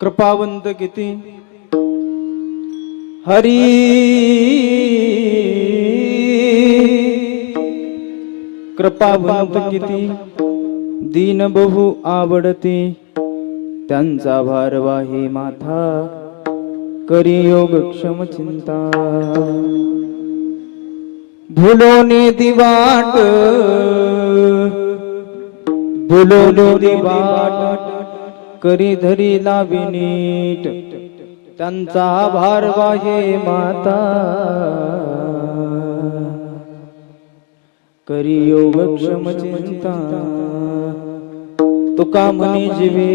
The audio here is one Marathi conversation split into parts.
कृपावंत किती हरी कृपावंत किती दीन बहु आवडते त्यांचा भारवाही माथा करी योग क्षम चिंता भुलोने दिवाट भुलोने दिवाट करी धरी लावी नीट त्यांचा भारवाहे माता करी योग क्षम चिंता तुका म्हणे जीवे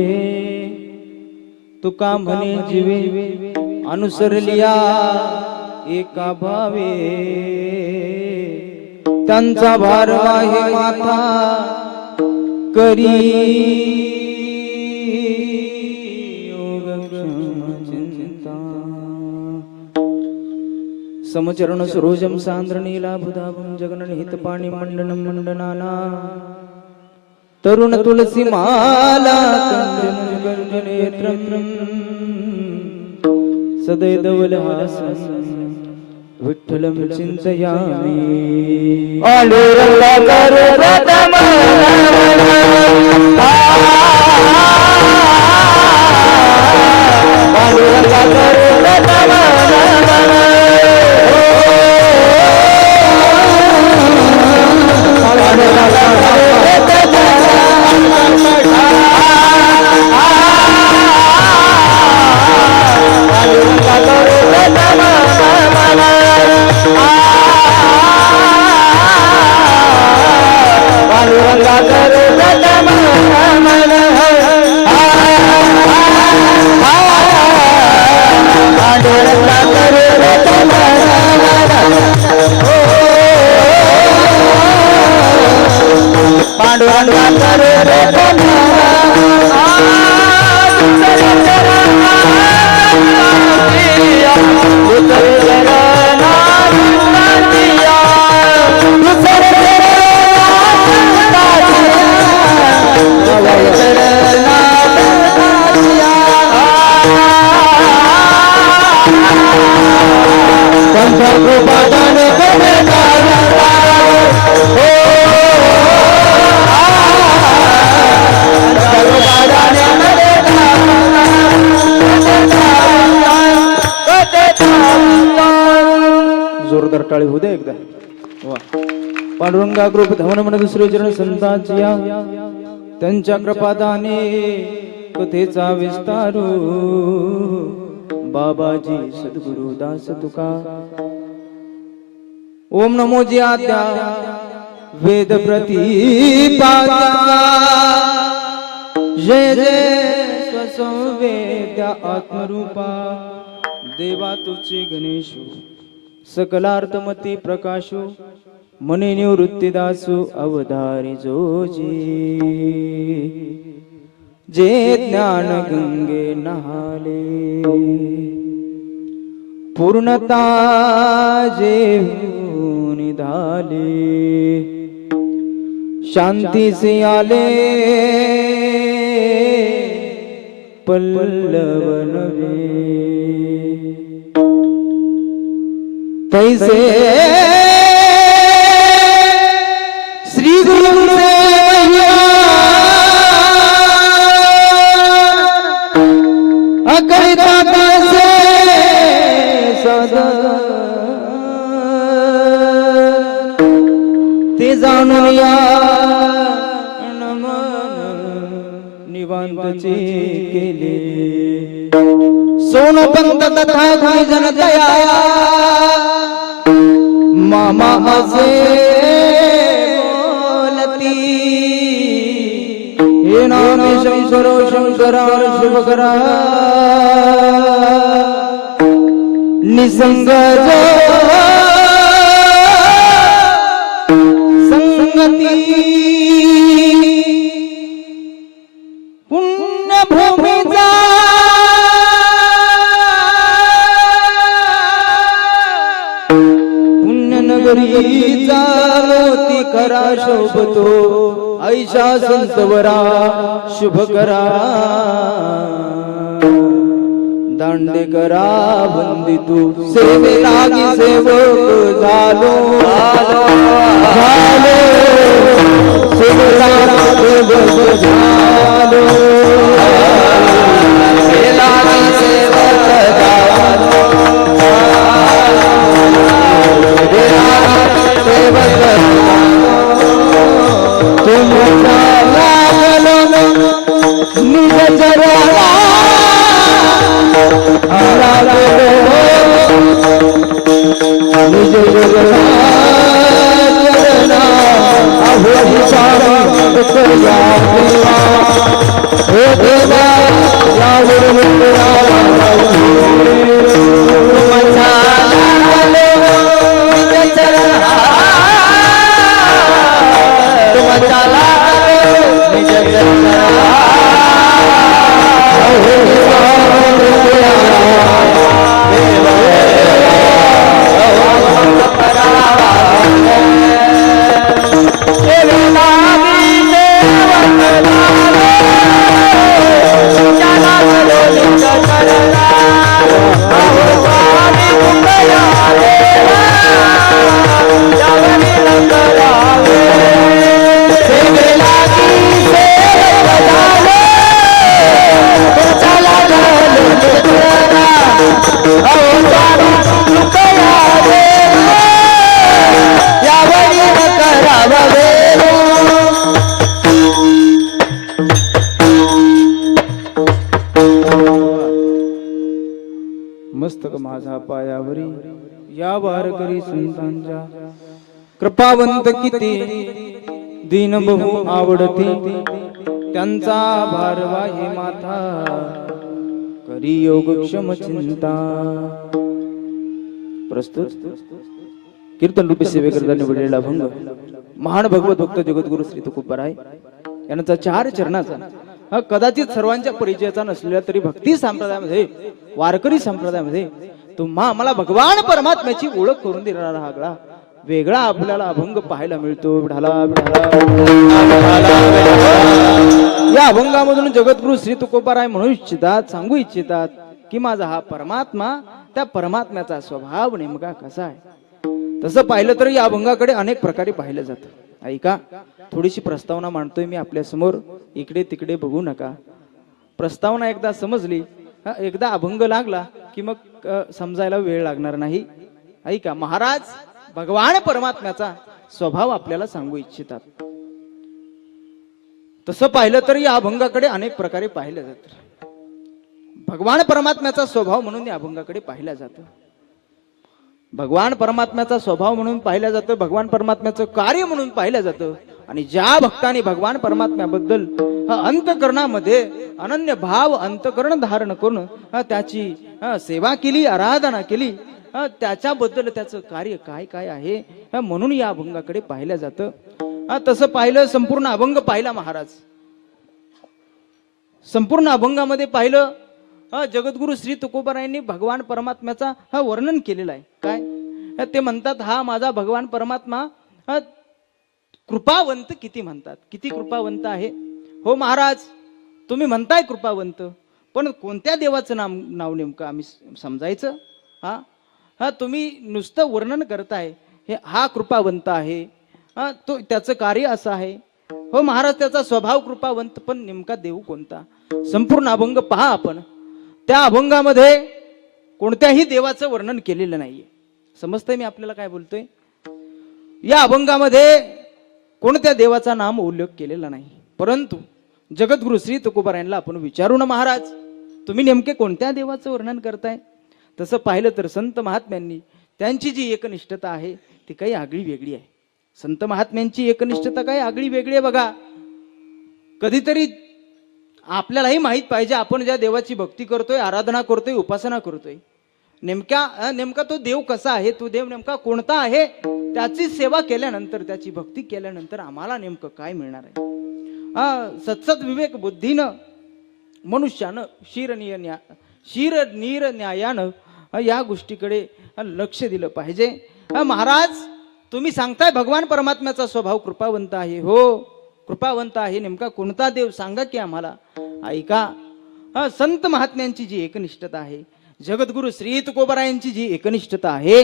तुका म्हणे जीवे अनुसरलिया एका भावे त्यांचा भारवाहे माता करी समचरण सरोजम सांद्र नीलाभुधाभं जगननिहित पाणी मंडनं मंडनाना तरुण तुलसी माला कंजनेत्रं सदैदवलहासं विठ्ठलं चिंतयामि जोरदार टाळी होऊ दे एकदा वा पांडुरंगा कृप धवन मन दुसरे चरण संतांच्या त्यांच्या कृपादाने कथेचा विस्तारू बाबाजी सद्गुरु दास तुका ओम नमो जी आद्या वेद प्रतिपाद्या जय जय स्वसंवेद्या आत्मरूपा देवा तुझे गणेशु सकलार्थमती प्रकाशो मने निवृत्तीदासु अवधारी जोजी जे ज्ञान गंगे नहाले पूर्णता जे निधाले शांति से आले पल्लवन वे तैसे श्री गुरु से अकलिता से सदा ते जाणून या निवांतचे केले सोनपंत तथा गुरुजन दया मामा असे बोलती हे नाम शंकर शंकरा शुभकरा निसंग जो संगती पुण्यभूमीचा पुण्यनगरीचा मोती करा शोभतो ऐशा संतवरा शुभ करा दांडेकरा वंदितू सेवे लागी सेवक झालो झालो सेवे लागी सेवक झालो सेवे लागी सेवक झालो सेवक तुमचा लागलो निज चरणा निज चरणा अहोरी सारी कया देवा हे देवा यावर मुक्ता तुमचा लागलो निज चरणा तुमचा लागलो निज चरणा अहोरी मस्तक माझा पायावरी या वारकरी संतांच्या कृपावंत किती दीन बहु आवडती त्यांचा भारवा हे माथा करी योगक्षम चिंता. प्रस्तुत कीर्तन रूपी सेवेकरता निवडलेला भंग महान भगवत भक्त जगद्गुरु श्री तुकोबाराय यांचा 4 चरणाचा कदाचित सर्वांच्या परिचयाचा नसलेला तरी भक्ती संप्रदायामध्ये वारकरी संप्रदायामध्ये तुम्हा आम्हाला भगवान परमात्म्याची ओळख करून देणारा हागळा वेगळा आपल्याला अभंग पाहायला मिळतो. विठाला या अभंगामधून जगद्गुरु श्री तुकोबाराय म्हणू इच्छितात सांगू इच्छितात की माझा हा परमात्मा त्या परमात्म्याचा स्वभाव नेमका कसा आहे. तसं पाहिलं तर या अभंगाकडे अनेक प्रकारे पाहिलं जातं. ऐका थोडीशी प्रस्तावना मांडतोय मी आपल्या समोर. इकडे तिकडे बघू नका. प्रस्तावना एकदा समजली एकदा अभंग लागला की मग समजायला वेळ लागणार नाही. ऐका महाराज भगवान परमात्म्याचा स्वभाव आपल्याला सांगू इच्छितात. तसं पाहिलं तर या अभंगाकडे अनेक प्रकारे पाहिलं जातं. भगवान परमात्म्याचा स्वभाव म्हणून या अभंगाकडे पाहिलं जातं. भगवान परमात्म्याचा स्वभाव म्हणून पाहिलं जातं. भगवान परमात्म्याचं कार्य म्हणून पाहिलं जातं. आणि ज्या भक्तांनी भगवान परमात्म्याबद्दल अंतकरणामध्ये अनन्य भाव अंतकरण धारण करून त्याची सेवा केली आराधना केली त्याच्याबद्दल त्याचं कार्य काय काय आहे म्हणून या अभंगाकडे पाहिलं जातं. तसं पाहिलं संपूर्ण अभंग पाहिला महाराज. संपूर्ण अभंगामध्ये पाहिलं जगद्गुरु श्री तुकोबारायांनी भगवान परमात्म्याचा वर्णन केलेला आहे. काय ते म्हणतात हा माझा भगवान परमात्मा कृपावंत किती म्हणतात. किती कृपावंत आहे. हो महाराज तुम्ही म्हणताय कृपावंत पण कोणत्या देवाचं नाव नेमकं आम्ही समजायचं. हा तुम्ही नुसतं वर्णन करताय हे हा कृपावंत आहे तो त्याचं कार्य असं आहे. हो महाराज त्याचा स्वभाव कृपावंत पण नेमका देव कोणता. संपूर्ण अभंग पहा आपण. त्या अभंगामध्ये कोणत्याही देवाचं वर्णन केलेलं नाहीये. समजतंय मी आपल्याला काय बोलतोय. या अभंगामध्ये कोणत्या देवाचा नाम उल्लेख केलेला नाही. परंतु जगद्गुरु श्री तुकोबारायांना आपण विचारू ना महाराज तुम्ही नेमके कोणत्या देवाचं वर्णन करताय. तसं पाहिलं तर संत महात्म्यांनी त्यांची जी एकनिष्ठता आहे ती काही आगळी वेगळी आहे. संत महात्म्यांची एकनिष्ठता काही आगळी वेगळी आहे. बघा कधीतरी आपल्यालाही माहित पाहिजे आपण ज्या देवाची भक्ती करतोय आराधना करतोय उपासना करतोय नेमका तो देव कसा आहे. तो देव नेमका कोणता आहे. त्याची सेवा केल्यानंतर त्याची भक्ती केल्यानंतर आम्हाला नेमकं काय मिळणार आहे. सत्सत विवेक बुद्धीनं मनुष्यानं शीर न्यायानं या गोष्टीकडे लक्ष दिलं पाहिजे. महाराज तुम्ही सांगताय भगवान परमात्म्याचा स्वभाव कृपावंत आहे. हो कृपावंत आहे. नेमका कोणता देव सांगा की आम्हाला. ऐका संत महात्म्यांची जी एकनिष्ठता आहे जगद्गुरु श्री तुकोबारायांची जी एकनिष्ठता आहे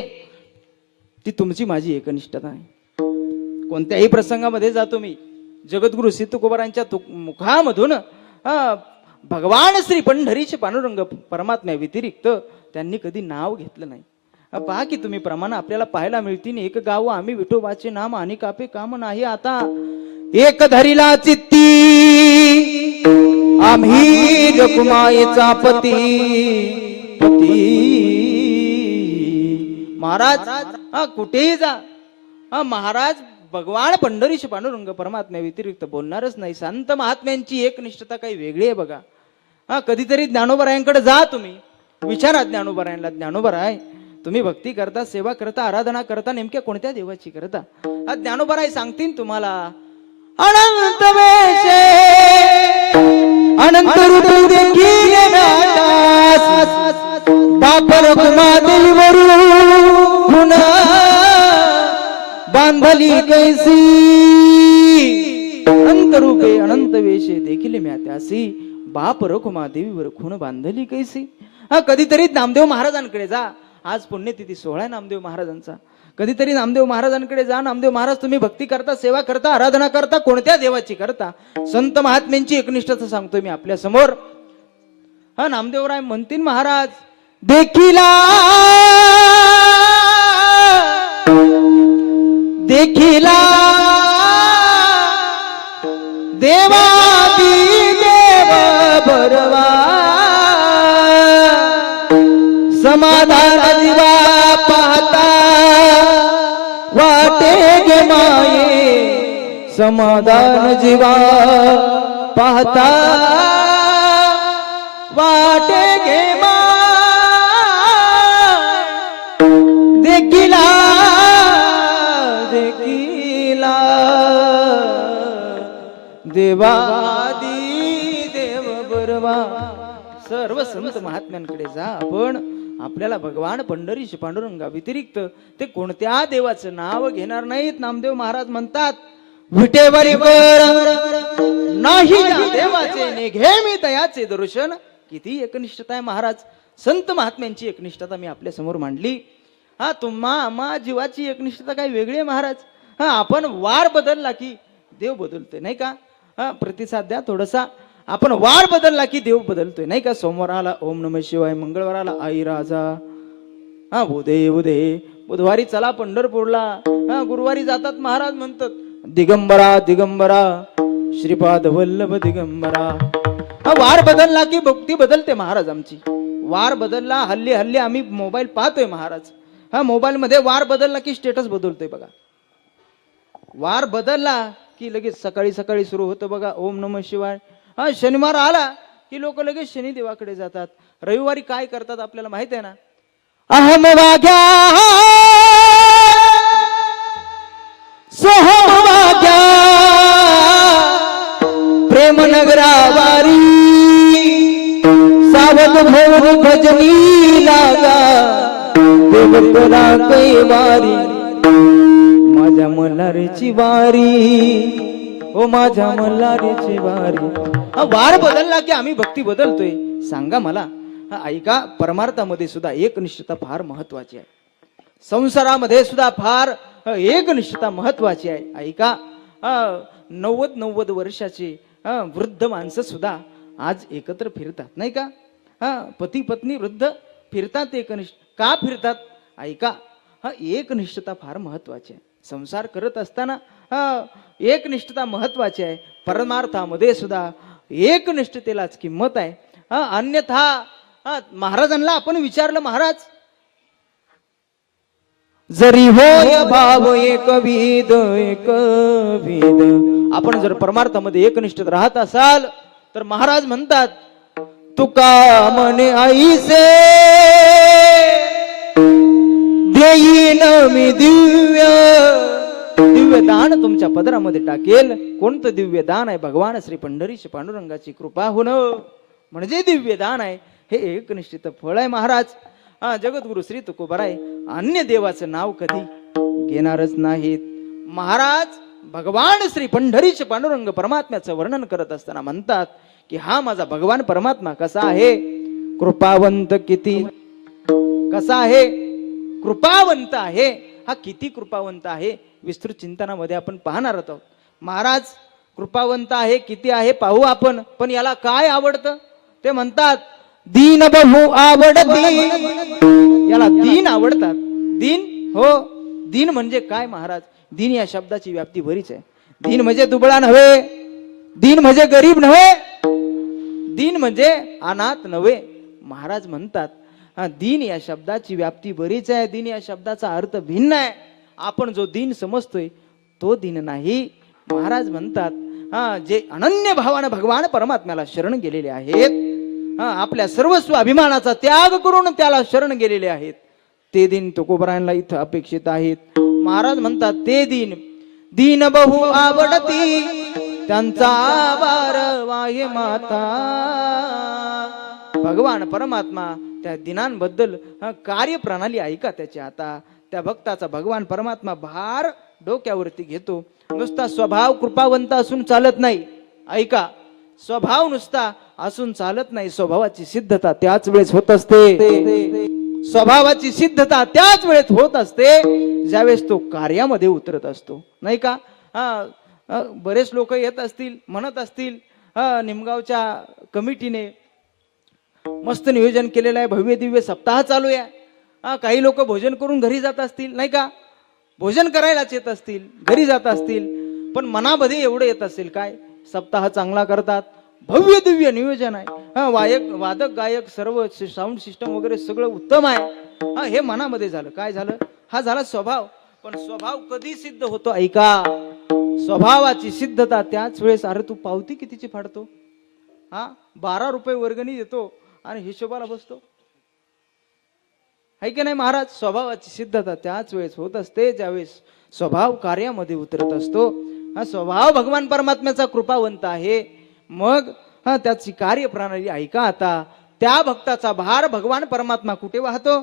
ती तुमची माझी एकनिष्ठता आहे. कोणत्याही प्रसंगामध्ये जातो मी, जगद्गुरु श्री तुकोबारायांच्या मुखामधून भगवान श्री पंढरीचे पांडुरंग परमात्म्या व्यतिरिक्त त्यांनी कधी नाव घेतलं नाही. पहा की तुम्ही प्रमाण आपल्याला पाहायला मिळतील. एक गाव आम्ही विठोबाचे नाम आणि कापे काम नाही आता, एक धरिला चित्ती आम्ही रकुमायेचा पती पती. महाराज कुठेही जा, महाराज भगवान पंढरीचे पांडुरंग परमात्म्या व्यतिरिक्त बोलणारच नाही. संत महात्म्यांची एक निष्ठता काही वेगळी आहे बघा. कधीतरी ज्ञानोबरायांकडे जा तुम्ही, विचारा ज्ञानोबरायांना, ज्ञानोबराय तुम्ही भक्ती करता, सेवा करता, आराधना करता, नेमक्या कोणत्या देवाची करता? ज्ञानोबराय सांगतील तुम्हाला, अनंत वेशे अनंत रूप देखील बापर कुमादेवीवरून बांधली कैसी, अनंत रूपे अनंत वेशे देखील म्या त्यासी बाप रखुमा देवीवर खूण बांधली कैसी. कधीतरी नामदेव महाराजांकडे जा, आज पुण्यतिथी 16 नामदेव महाराजांचा. कधीतरी नामदेव महाराजांकडे जा. नामदेव महाराज तुम्ही भक्ती करता, सेवा करता, आराधना करता, कोणत्या देवाची करता? संत महात्म्यांची एकनिष्ठता सांगतोय मी आपल्या समोर. नामदेवराय म्हणतील, महाराज देखिला देखिला देवादी देव बरवा समाधान जीवा पाहता वाटे गे माये, समाधान जीवा पाहता वाटे गे देखिला देखिला देवादी देव बरवा. सर्व संत महात्म्यांकडे जा आपण. आपल्याला भगवान पंढरीश पांडुरंगा व्यतिरिक्त ते कोणत्या देवाचं नाव घेणार नाहीत. नामदेव महाराज म्हणतात, विटेवरी नाही देवाचे निघे मी तयाचे दर्शन. किती एकनिष्ठता आहे महाराज. संत महात्म्यांची एकनिष्ठता मी आपल्या समोर मांडली. तुम्हा जीवाची एकनिष्ठता काही वेगळी आहे महाराज. आपण वार बदलला की देव बदलतोय नाही का? प्रतिसाद द्या थोडासा. आपण वार बदलला की देव बदलतोय नाही का? सोमवाराला ओम नमः शिवाय, मंगळवाराला आई राजा, उदय बुधवारी चला पंढरपूरला, गुरुवारी जातात महाराज म्हणतात दिगंबरा दिगंबरा श्रीपाद वल्लभ दिगंबरा. वार बदलला की भक्ती बदलते महाराज आमची. वार बदलला, हल्ली हल्ली आम्ही मोबाईल पाहतोय महाराज. मोबाईल मध्ये वार बदलला की स्टेटस बदलतोय बघा. वार बदलला की लगेच सकाळी सकाळी सुरू होतं बघा ओम नमः शिवाय. शनिवार आला की लोक लगेच शनी देवाकडे जातात. रविवारी काय करतात आपल्याला माहित आहे ना? अहम वाग्या सोहम वाग्या प्रेम नगरावारी सावध भोर भजनी लागा देवतरा कैवारी माझ्या मल्हारीची वारी, ओ माझ्या मल्हारीची वारी. वार बदलला की आम्ही भक्ती बदलतोय. सांगा मला, ऐका, परमार्थामध्ये सुद्धा एकनिष्ठता फार महत्वाची आहे. संसारामध्ये सुद्धा फार एकनिष्ठता महत्वाची आहे. ऐका, 90 वर्षाचे वृद्ध माणसं सुद्धा आज एकत्र फिरतात नाही का? पती पत्नी वृद्ध फिरतात एकनिष्ठ. का फिरतात? ऐका, एकनिष्ठता फार महत्वाची आहे. संसार करत असताना एकनिष्ठता महत्वाची आहे. परमार्थामध्ये सुद्धा एकनिष्ठतेलाच किंमत आहे. अन्यथा महाराजांना आपण विचारलं, महाराज जरी होय भाव एकविध एकविध, आपण जर परमार्थामध्ये एकनिष्ठ राहत असाल तर महाराज म्हणतात, तुका म्हणे आईसे देईन मी दिव्य दिव्य दान तुमच्या पदरामध्ये टाकेल. कोणतं दिव्य दान आहे? भगवान श्री पंढरीश पांडुरंगाची कृपा होणं म्हणजे दिव्य दान आहे. हे एकनिष्ठित फळ आहे महाराज. जगद्गुरु श्री तुकोबाराय अन्य देवाचं नाव कधी घेणारच नाहीत. महाराज भगवान श्री पंढरीश पांडुरंग परमात्म्याचं वर्णन करत असताना म्हणतात की हा माझा भगवान परमात्मा कसा आहे, कृपावंत किती, कसा आहे, कृपावंत आहे. हा किती कृपावंत आहे विस्तृत चिंतनामध्ये आपण पाहणार आहोत. महाराज कृपावंत आहे, किती आहे पाहू आपण. पण याला काय आवडतं ते म्हणतात दीन बहु आवडती. याला दीन आवडतात. दीन, हो, दीन म्हणजे काय महाराज? दीन या शब्दाची व्याप्ती बरीच आहे. दीन म्हणजे दुबळा नव्हे, दीन म्हणजे गरीब नव्हे, दीन म्हणजे अनाथ नव्हे. महाराज म्हणतात दीन या शब्दाची व्याप्ती बरीच आहे. दीन या शब्दाचा अर्थ भिन्न आहे. आपण जो दीन समजतोय तो दीन नाही. महाराज म्हणतात जे अनन्य भावाने भगवान परमात्म्याला शरण गेलेले आहेत, आपल्या सर्वस्व अभिमानाचा त्याग करून त्याला शरण गेलेले आहेत, ते दीन तुकोबरायांना इथं अपेक्षित आहेत. महाराज म्हणतात ते दीन, दीन बहु आवडती त्यांचा आभार वाहे माता. भगवान परमात्मा त्या दिनांबद्दल कार्यप्रणाली ऐका त्याची. आता त्या भक्ताचा भगवान परमात्मा भार डोक्यावरती घेतो. नुसता स्वभाव कृपावंत असून चालत नाही. ऐका, स्वभाव नुसता असून चालत नाही. स्वभावाची सिद्धता त्याच वेळेस होत असते. स्वभावाची सिद्धता त्याच वेळेस होत असते ज्यावेळेस तो कार्यामध्ये उतरत असतो, नाही का? बरेच लोक येत असतील, म्हणत असतील निमगावच्या कमिटीने मस्त नियोजन केलेलं आहे, भव्य दिव्य सप्ताह चालू आहे. काही लोक भोजन करून घरी जात असतील, नाही का? भोजन करायलाच येत असतील, घरी जात असतील, पण मनामध्ये एवढं येत असेल काय, सप्ताह चांगला करतात, भव्य दिव्य नियोजन आहे, वादक गायक सर्व साऊंड सिस्टम वगैरे सगळं उत्तम आहे. हे मनामध्ये झालं. काय झालं? हा झाला स्वभाव. पण स्वभाव कधी सिद्ध होतो? ऐका, स्वभावाची सिद्धता त्याच वेळेस. अरे तू पावती कितीची फाडतो? 12 रुपये वर्गणी देतो आणि हिशोबाला बसतो, है की नाही महाराज? स्वभावाची सिद्धता त्याच वेळेस होत असते ज्यावेळेस स्वभाव कार्यामध्ये उतरत असतो. हा स्वभाव भगवान परमात्म्याचा कृपावंत आहे. मग त्याची कार्यप्रणाली ऐका. आता त्या भक्ताचा भार भगवान परमात्मा कुठे वाहतो?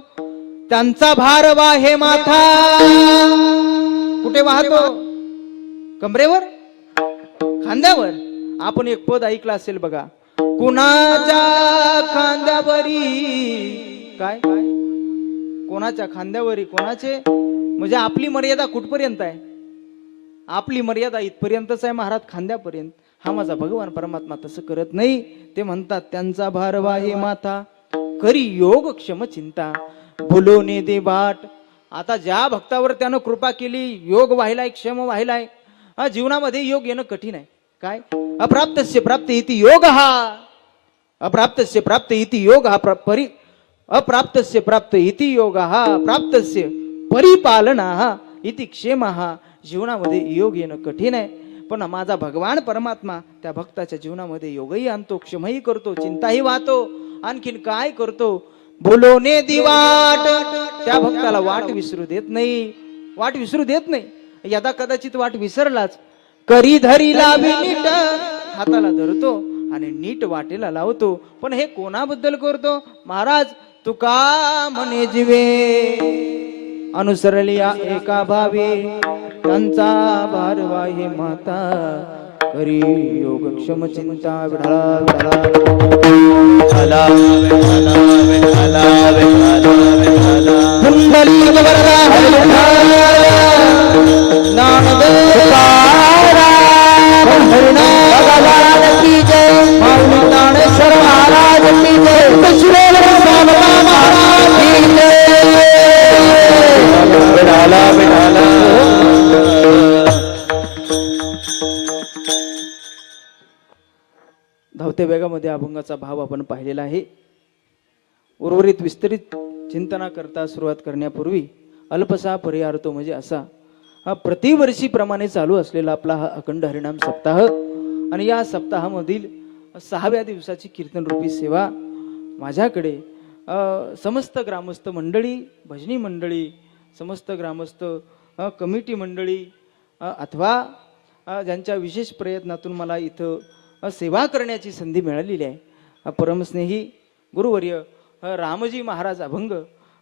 त्यांचा भार वाहे माथा. कुठे वाहतो? कमरेवर, खांद्यावर. आपण एक पद ऐकलं असेल बघा, कुणाच्या खांद्यावरी. काय काय? कोणाच्या खांद्यावरी? कोणाचे? म्हणजे आपली मर्यादा कुठपर्यंत आहे? आपली मर्यादा इथपर्यंतच आहे महाराज, खांद्यापर्यंत. हा माझा भगवान परमात्मा तसं करत नाही. ते म्हणतात त्यांचा भार वाहे माथा, करी योग क्षम चिंता, बोलोने दे बाट. आता ज्या भक्तावर त्यानं कृपा केली, योग वाहिलाय, क्षम वाहिलाय, जीवनामध्ये योग येणं कठीण आहे. काय? अप्राप्तस्य प्राप्त इति योग हा, अप्राप्तस्य प्राप्त इति योग हा, अप्राप्तस्य प्राप्त इति योग हा, प्राप्तस्य परिपालना हा इति क्षेम हा. जीवनामध्ये योग येणं कठीण आहे. पण माझा भगवान परमात्मा त्या भक्ताच्या जीवनामध्ये योगही आणतो, क्षमही करतो, चिंताही वाहतो. आणखीन काय करतो? बोलोने दिवाट. त्या भक्ताला वाट विसरू देत नाही, वाट विसरू देत नाही. यदा कदाचित वाट विसरलाच, करी धरी लावी नीट, हाताला धरतो आणि नीट वाटेला लावतो. पण हे कोणाबद्दल करतो महाराज? तुका म्हणे जीवे अनुसरलिया एका भावे, त्यांचा भार वाहे माता, करी योग क्षम चिंता. विठला विठला विठला विठला विठला विठला कुंडलिक वरदा नामदेव तुकाराम भगवान की जय, माऊली ज्ञानेश्वर महाराज की जय, कृष्णेश्वर स्वामी महाराज की जय. विठाला विठाला. धावत्या वेगामध्ये अभंगाचा भाव आपण पाहिलेला आहे. उर्वरित विस्तरित चिंतना करता सुरुवात करण्यापूर्वी अल्पसा परिहारतो म्हणजे असा, हा प्रतिवर्षी प्रमाणे चालू असलेला आपला हा अखंड हरिनाम सप्ताह आणि या सप्ताहामधील 6व्या दिवसाची कीर्तन रूपी सेवा माझ्याकडे समस्त ग्रामस्थ मंडळी, भजनी मंडळी, समस्त ग्रामस्थ कमिटी मंडळी अथवा ज्यांच्या विशेष प्रयत्नातून मला इथं सेवा करण्याची संधी मिळालेली आहे. परमस्नेही गुरुवर्य रामजी महाराज अभंग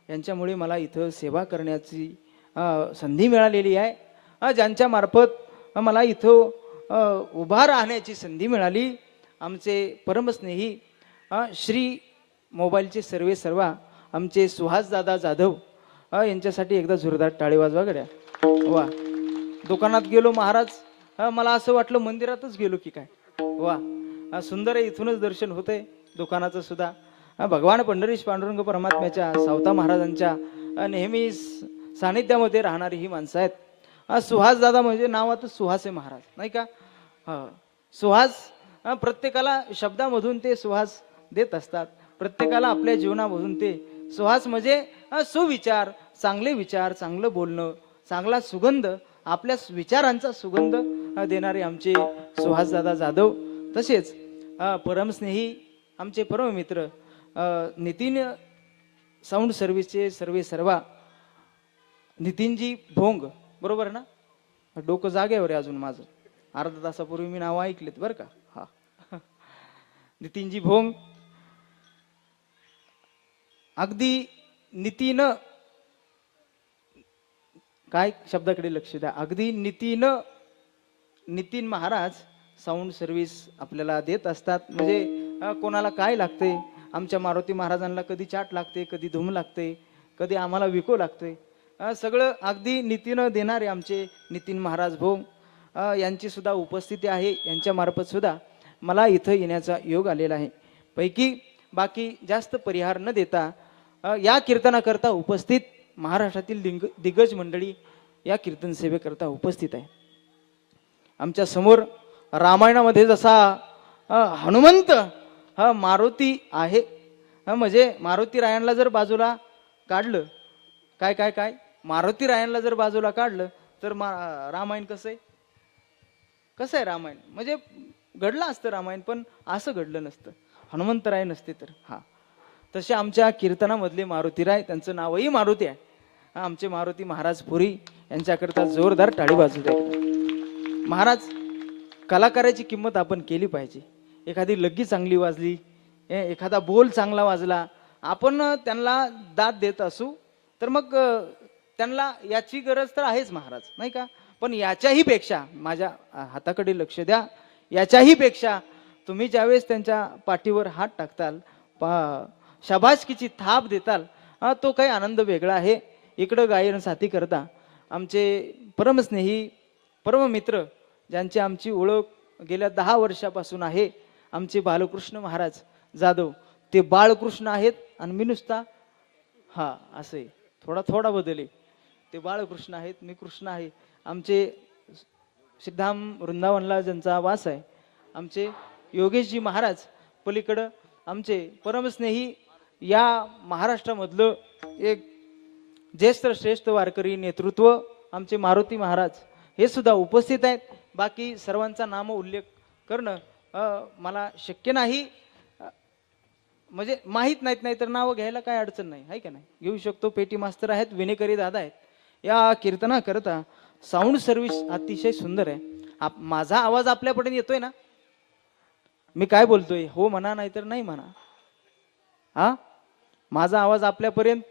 यांच्यामुळे मला इथं सेवा करण्याची संधी मिळालेली आहे. ज्यांच्या मार्फत मला इथं उभा राहण्याची संधी मिळाली. आमचे परमस्नेही श्री मोबाईलचे सर्वे सर्वा आमचे सुहास दादा जाधव यांच्यासाठी एकदा जोरदार टाळी वाजवा गड्या. वा. दुकानात गेलो महाराज, मला असं वाटलं मंदिरातच गेलो की काय. वा. सुंदर आहे, इथूनच दर्शन होतंय दुकानाचं सुद्धा. भगवान पंढरीश पांडुरंग परमात्म्याच्या सावता महाराजांच्या नेहमी सानिध्यामध्ये राहणारी ही माणसं आहेत. सुहास दादा म्हणजे नावातच सुहास आहे महाराज, नाही का. सुहास प्रत्येकाला शब्दामधून ते सुहास देत असतात. प्रत्येकाला आपल्या जीवनामधून ते सुहास म्हणजे सुविचार, चांगले विचार, चांगलं बोलणं, चांगला सुगंध, आपल्या विचारांचा सुगंध देणारे आमचे सुहास दादा जाधव. तसेच परमस्नेही आमचे परममित्र नितीन साऊंड सर्व्हिसचे सर्वा नितीनजी भोंग, बरोबर ना. डोकं जागेवर आहे अजून माझं, अर्धा तासापूर्वी मी नाव ऐकलेत बरं का. हा. नितीनजी भोंग, अगदी नितीन, काय शब्दाकडे लक्ष द्या, अगदी नितीन महाराज साऊंड सर्व्हिस आपल्याला देत असतात. म्हणजे कोणाला काय लागते, आमच्या मारुती महाराजांना कधी चाट लागते, कधी धूम लागते, कधी आम्हाला विको लागते, सगळं अगदी नीतीनं देणारे आमचे नितीन महाराज भोंग यांची सुद्धा उपस्थिती आहे. यांच्या मार्फत सुद्धा मला इथं येण्याचा योग आलेला आहे. पैकी बाकी जास्त परिहार न देता या कीर्तनाकरता उपस्थित महाराष्ट्रातील दिग्गज मंडळी या कीर्तन सेवेकरता उपस्थित आहे. आमच्या समोर रामायणामध्ये जसा हनुमंत मारुती आहे, म्हणजे मारुती रायांना जर बाजूला काढलं, काय काय काय मारुती रायांना जर बाजूला काढलं तर रामायण कसं आहे, कसं आहे रामायण, म्हणजे घडलं असतं रामायण, पण असं घडलं नसतं, हनुमंतराय नसते तर. हा, तसे आमच्या कीर्तनामधले मारुतीराय, त्यांचं नावही मारुती आहे. आमचे मारुती महाराज पुरी यांच्याकरता जोरदार टाळी वाजू द्या. महाराज, कलाकाराची किंमत आपण केली पाहिजे. एखादी लग्गी चांगली वाजली, एखादा बोल चांगला वाजला, आपण त्यांना दाद देत असू तर मग त्यांना याची गरज तर आहेच महाराज, नाही का. पण याच्याही पेक्षा, माझ्या हाताकडे लक्ष द्या, याच्याही पेक्षा तुम्ही ज्यावेळेस त्यांच्या पाठीवर हात टाकताल, शाबासकीची थाप देताल, तो काही आनंद वेगळा आहे. इकडं गायन साथी करता आमचे परमस्नेही परममित्र, ज्यांची आमची ओळख गेल्या 10 वर्षापासून आहे, आमचे बालकृष्ण महाराज जाधव. ते बाळकृष्ण आहेत आणि मी नुसता असं आहे, थोडा बदल आहे. ते बाळकृष्ण आहेत, मी कृष्ण आहे. आमचे सिद्धाम वृंदावनला ज्यांचा वास आहे, आमचे योगेशजी महाराज पलीकडं, आमचे परमस्नेही या महाराष्ट्रामधलं एक ज्येष्ठ श्रेष्ठ वारकरी नेतृत्व आमचे मारुती महाराज हे सुद्धा उपस्थित आहेत. बाकी सर्वांचा नाम उल्लेख करणं मला शक्य नाही, म्हणजे माहीत नाही तर नावं घ्यायला काय अडचण नाही, आहे का नाही, घेऊ शकतो. पेटी मास्तर आहेत, विनेकरी दादा आहेत. या कीर्तनाकरता साऊंड सर्व्हिस अतिशय सुंदर आहे. माझा आवाज आपल्यापर्यंत येतोय ना, मी काय बोलतोय हो म्हणा, नाही तर नाही म्हणा. माझा आवाज आपल्यापर्यंत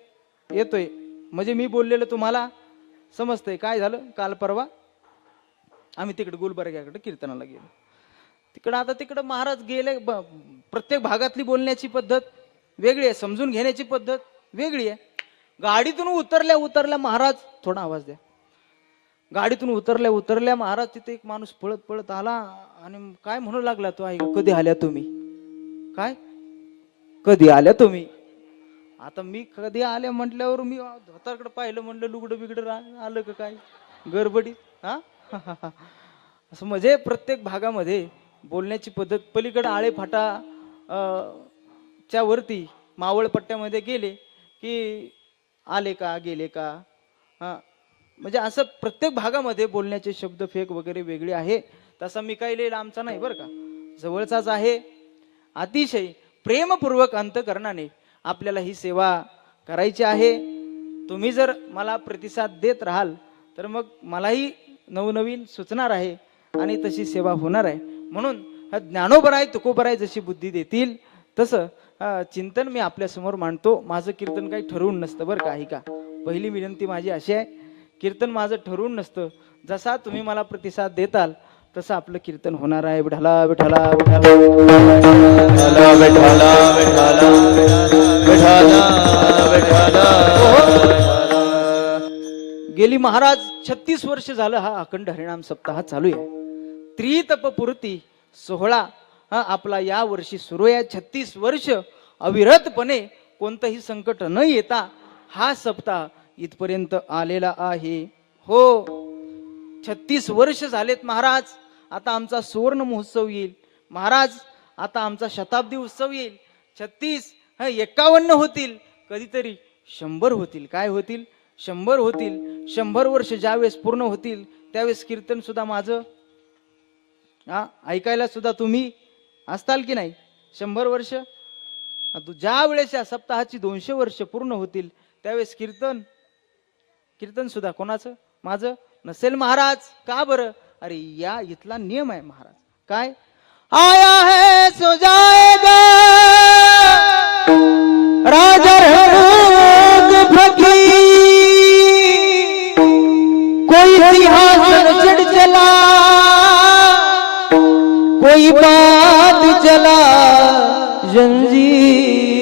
येतोय म्हणजे मी बोललेलं तुम्हाला समजतंय. काय झालं, काल परवा आम्ही तिकडे गुलबर्ग्याकडे कीर्तनाला गेलो. तिकडं महाराज गेले, प्रत्येक भागातली बोलण्याची पद्धत वेगळी आहे, समजून घेण्याची पद्धत वेगळी आहे. गाडीतून उतरल्या महाराज, थोडा आवाज द्या. गाडीतून उतरल्या महाराज, तिथे एक माणूस पळत आला आणि काय म्हणू लागला, तो आहे कधी आल्या तुम्ही, काय कधी आल्या तुम्ही. आता मी कधी आल्या म्हटल्यावर मी धोतारकडे पाहिलं, म्हणलं लुगडं बिगडं आलं का काय गडबडीत. असं म्हणजे प्रत्येक भागामध्ये बोलण्याची पद्धत. पलीकडे आळे फाटा च्या वरती मावळ पट्ट्यामध्ये गेले की आले का गेले का, म्हणजे असं प्रत्येक भागामध्ये बोलण्याचे शब्द फेक वगैरे वेगळे आहे. तसा मी काही लई लांबचा नाही बरं का, जवळचाच आहे. अतिशय प्रेमपूर्वक अंतकरणाने आपल्याला ही सेवा करायची आहे. तुम्ही जर मला प्रतिसाद देत राहाल तर मग मलाही नवनवीन सुचणार आहे आणि तशी सेवा होणार आहे. म्हणून ज्ञानोबराय तुकोबराय जशी बुद्धी देतील तसं चिंतन मी आपल्या समोर मांडतो. माझं कीर्तन काही ठरवून नसतं बरं का, आहे का. पहिली विनंती माझी अशी आहे, कीर्तन माझं ठरवून नसतं. जसा तुम्ही मला प्रतिसाद देताल तसं आपलं कीर्तन होणार आहे. विठाला विठाला विठाला विठाला विठाला विठाला विठाला महाराज 36 वर्ष झालं हा अखंड हरिनाम सप्ताह चालू आहे. त्रितपपूर्ती सोहळा हा आपला या वर्षी सुरू आहे. 36 वर्ष अविरतपणे कोणतंही संकट न येता हा सप्ताह इथपर्यंत आलेला आहे. हो, 36 वर्ष झालेत महाराज. आता आमचा सुवर्ण महोत्सव येईल महाराज. आता आमचा शताब्दी उत्सव येईल. 36 51 होतील, कधीतरी 100 होतील. काय होतील? 100 होतील. 100 वर्ष ज्यावेळेस पूर्ण होतील त्यावेळेस कीर्तन सुद्धा माझं ऐकायला सुद्धा तुम्ही असताल की नाही? 100 वर्ष. ज्या वेळेस या सप्ताहाची 200 वर्ष पूर्ण होतील त्यावेळेस कीर्तन सुद्धा कोणाचं? माझं नसेल महाराज. का बरं? अरे या इथला नियम आहे महाराज. काय? आया है सो जाएगा राजा फकीर, कोई सिंहासन चढ़ चला, कोई बात चला जंजीर.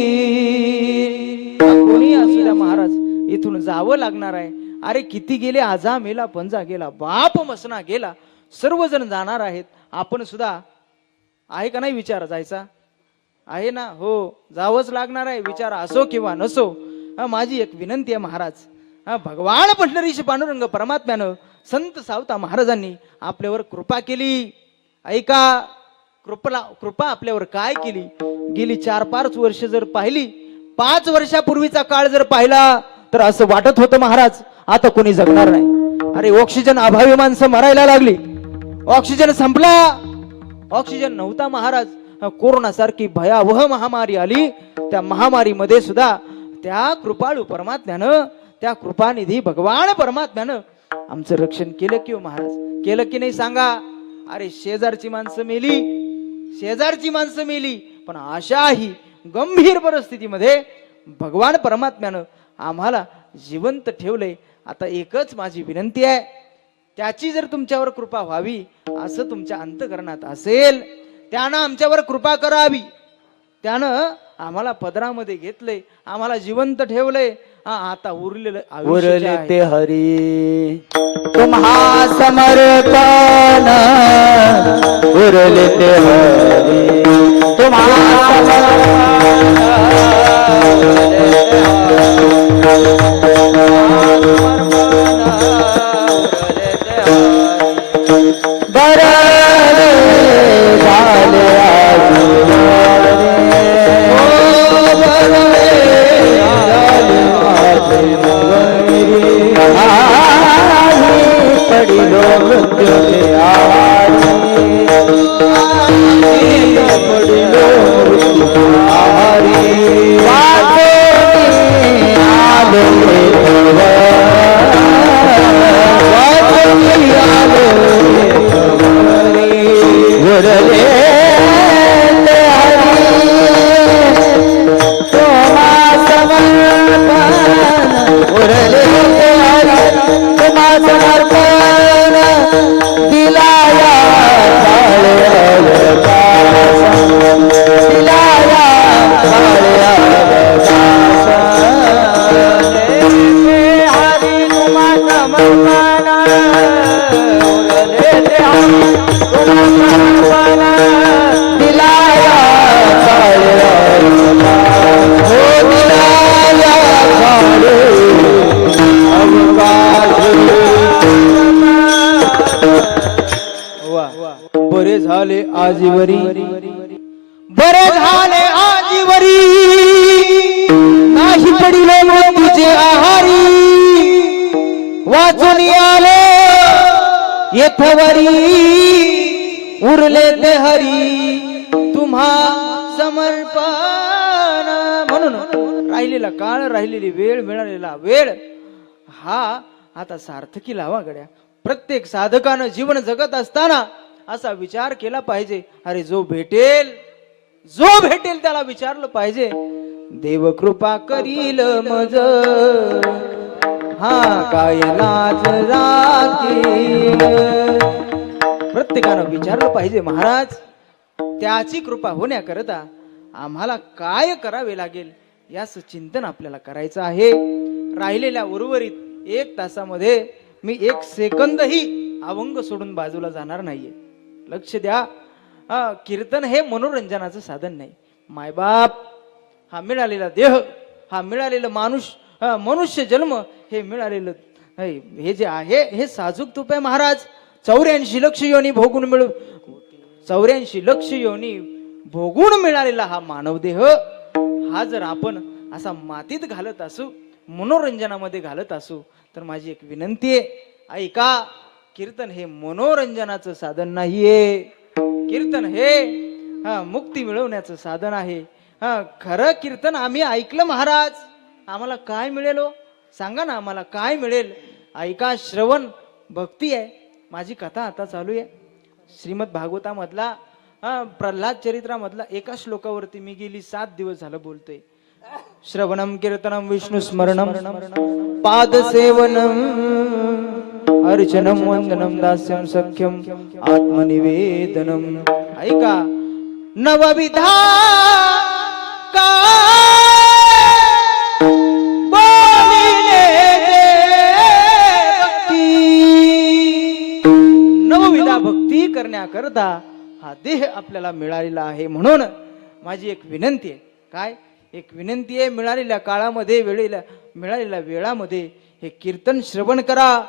कोणी असू द्या महाराज, इथून जावं लागणार आहे. अरे किती गेले, आजा मेला, पंजा गेला, बाप मसना गेला, सर्वजण जाणार आहेत. आपण सुद्धा आहे का नाही विचार जायचा? आहे ना? हो, जावंच लागणार आहे, विचार असो किंवा नसो. माझी एक विनंती आहे महाराज. भगवान पंढरीश पांडुरंग परमात्म्यानं संत सावता महाराजांनी आपल्यावर कृपा केली. ऐका, कृपा आपल्यावर काय केली? गेली 4-5 वर्ष जर पाहिली, 5 वर्षापूर्वीचा काळ जर पाहिला तर असं वाटत होतं महाराज आता कोणी जगणार नाही. अरे ऑक्सिजन अभावी माणसं मरायला लागली. ऑक्सिजन संपला. ऑक्सिजन नव्हता महाराज. कोरोना सारखी भयावह महामारी आली. त्या महामारीमध्ये सुद्धा त्या कृपाळू परमात्म्यानं, त्या कृपानिधी भगवान परमात्म्यानं आमचं रक्षण केलं की हो महाराज? केलं की नाही सांगा? अरे शेजारची माणसं मेली, पण अशाही गंभीर परिस्थितीमध्ये भगवान परमात्म्यानं आम्हाला जिवंत ठेवलंय. आता एकच माझी विनंती आहे, त्याची जर तुमच्यावर कृपा व्हावी असं तुमच्या अंतःकरणात असेल, त्यानं आमच्यावर कृपा करावी. त्यानं आम्हाला पदरामध्ये घेतले, आम्हाला जिवंत ठेवले. आता उरले ते हरी तुम्हा समर्पण, उरले ते हरी तुम्हा आजीवरी, बरे झाले आजीवरी, नाही पडिले मृत्यूचे आहारी, वाचून आले येथवरी, उरले ते हरी तुम्हा समर्पण. म्हणून राहिलेला काळ, राहिलेली वेळ, मिळालेला वेळ हा आता सार्थकी लावा गड्या. प्रत्येक साधकानं जीवन जगत असताना असा विचार केला पाहिजे, अरे जो भेटेल त्याला विचारलं पाहिजे, देव कृपा करील मज काय लाज राखील. प्रत्येकानं विचारलं पाहिजे महाराज, त्याची कृपा होण्याकरता आम्हाला काय करावे लागेल याचं चिंतन आपल्याला करायचं आहे. राहिलेल्या उर्वरित 1 तासामध्ये मी एक सेकंदही अभंग सोडून बाजूला जाणार नाहीये. लक्ष द्या. कीर्तन हे मनोरंजनाचं साधन नाही. मायबाप हा मिळालेला देह, हा मिळालेला मनुष्य जन्म, हे मिळालेलं हे जे आहे हे साजूक तूप आहे महाराज. 84 लक्ष योनी भोगून 84 लक्ष योनी भोगून मिळालेला हा मानव देह, हा जर आपण असा मातीत घालत असू, मनोरंजनामध्ये घालत असू, तर माझी एक विनंती आहे, ऐका. कीर्तन हे मनोरंजनाचं साधन नाहीये. कीर्तन हे मुक्ती मिळवण्याचं साधन आहे. खरं कीर्तन आम्ही ऐकलं महाराज, आम्हाला काय मिळेल हो? सांगा ना, आम्हाला काय मिळेल? ऐका, श्रवण भक्ती आहे. माझी कथा आता चालू आहे. श्रीमद भागवतामधला प्रल्हाद चरित्रामधला एका श्लोकावरती मी गेली 7 दिवस झालं बोलतोय. श्रवणम कीर्तनम विष्णू स्मरणम पाद सेवनम अर्चनम वंदनम दास्यम सख्यम आत्मनिवेदनम. ऐका, नवविधा नवविधा भक्ती करण्याकरता हा देह आपल्याला मिळालेला आहे. म्हणून माझी एक विनंती आहे. काय एक विनंती आहे? मिळालेल्या काळामध्ये, मिळालेल्या वेळामध्ये हे कीर्तन श्रवण करा.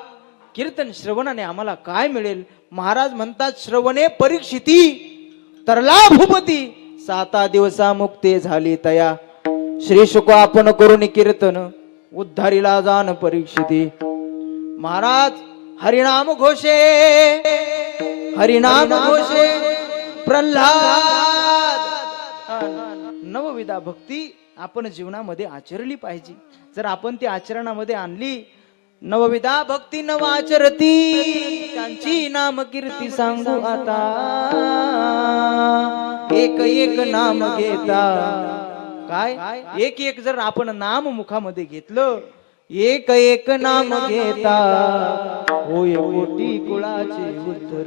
कीर्तन श्रवणाने आम्हाला काय मिळेल? महाराज म्हणतात, श्रवणे परीक्षिती तरला भूपती 7 दिवसा मुक्ते झाली तया. श्री शुक आपण करून कीर्तन उद्धारीला जाण परीक्षिती. महाराज हरिनाम घोषे, हरिनाम घोषे प्रल्हाद. नवविधा भक्ती आपण जीवनामध्ये आचरली पाहिजे. जर आपण ती आचरणामध्ये आणली, नवविधा भक्ती नवाचरती, त्यांची नाम कीर्ती सांगू आता. एक एक नाम घेता. काय एक एक जर आपण नाम मुखामध्ये घेतलं, एक एक नाम घेता होय कोटी कुळाचे उत्तर.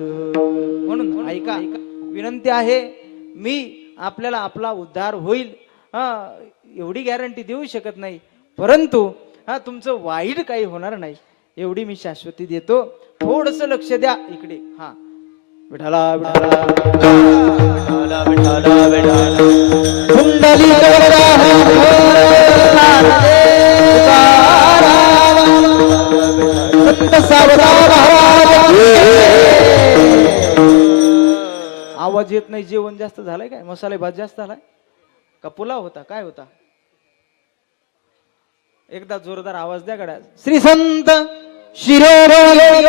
म्हणून ऐका, विनंती आहे. मी आपल्याला आपला उद्धार होईल एवढी गॅरंटी देऊ शकत नाही, परंतु तुमचं वाईट काही होणार नाही एवढी मी शाश्वती देतो. थोडस लक्ष द्या इकडे. विठाला विठाला विठाला विठाला विठाला कुंडली आवाज येत नाही. जेवण जास्त झालंय काय? मसाले भात जास्त झालाय का? पुलाव होता? काय होता? एकदा जोरदार आवाज द्या गड्या. श्री संत शिरोमणी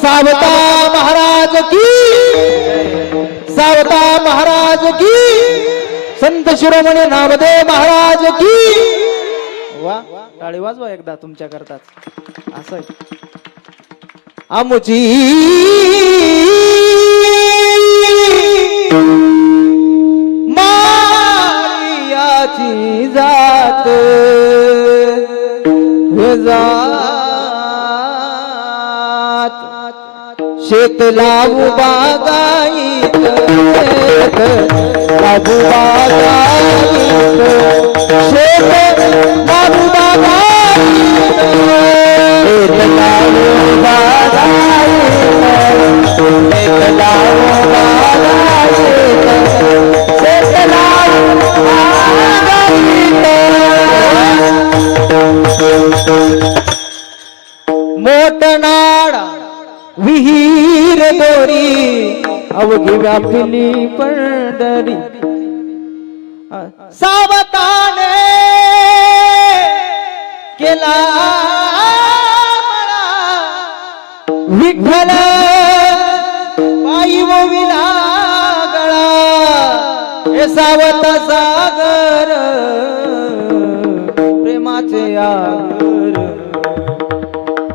सावता महाराज की, सावता महाराज की, संत शिरोमणी नामदेव महाराज की. वा, टाळी वाजवा एकदा तुमच्या करताच. असं आमुची मायाची जात शेत लावू बागाईत, लावू बागाईत, शेत लावू बागाईत, शेत लावू बागाईत, शेत लावू बागाईत, शेत लावू बागाईत. मोठनाडा विहीर दोरी अवघी व्यापिली पंढरी. सावताने केला विठ्ठल पायी विला गळा. हे सावत सागर प्रेमाचे आगर.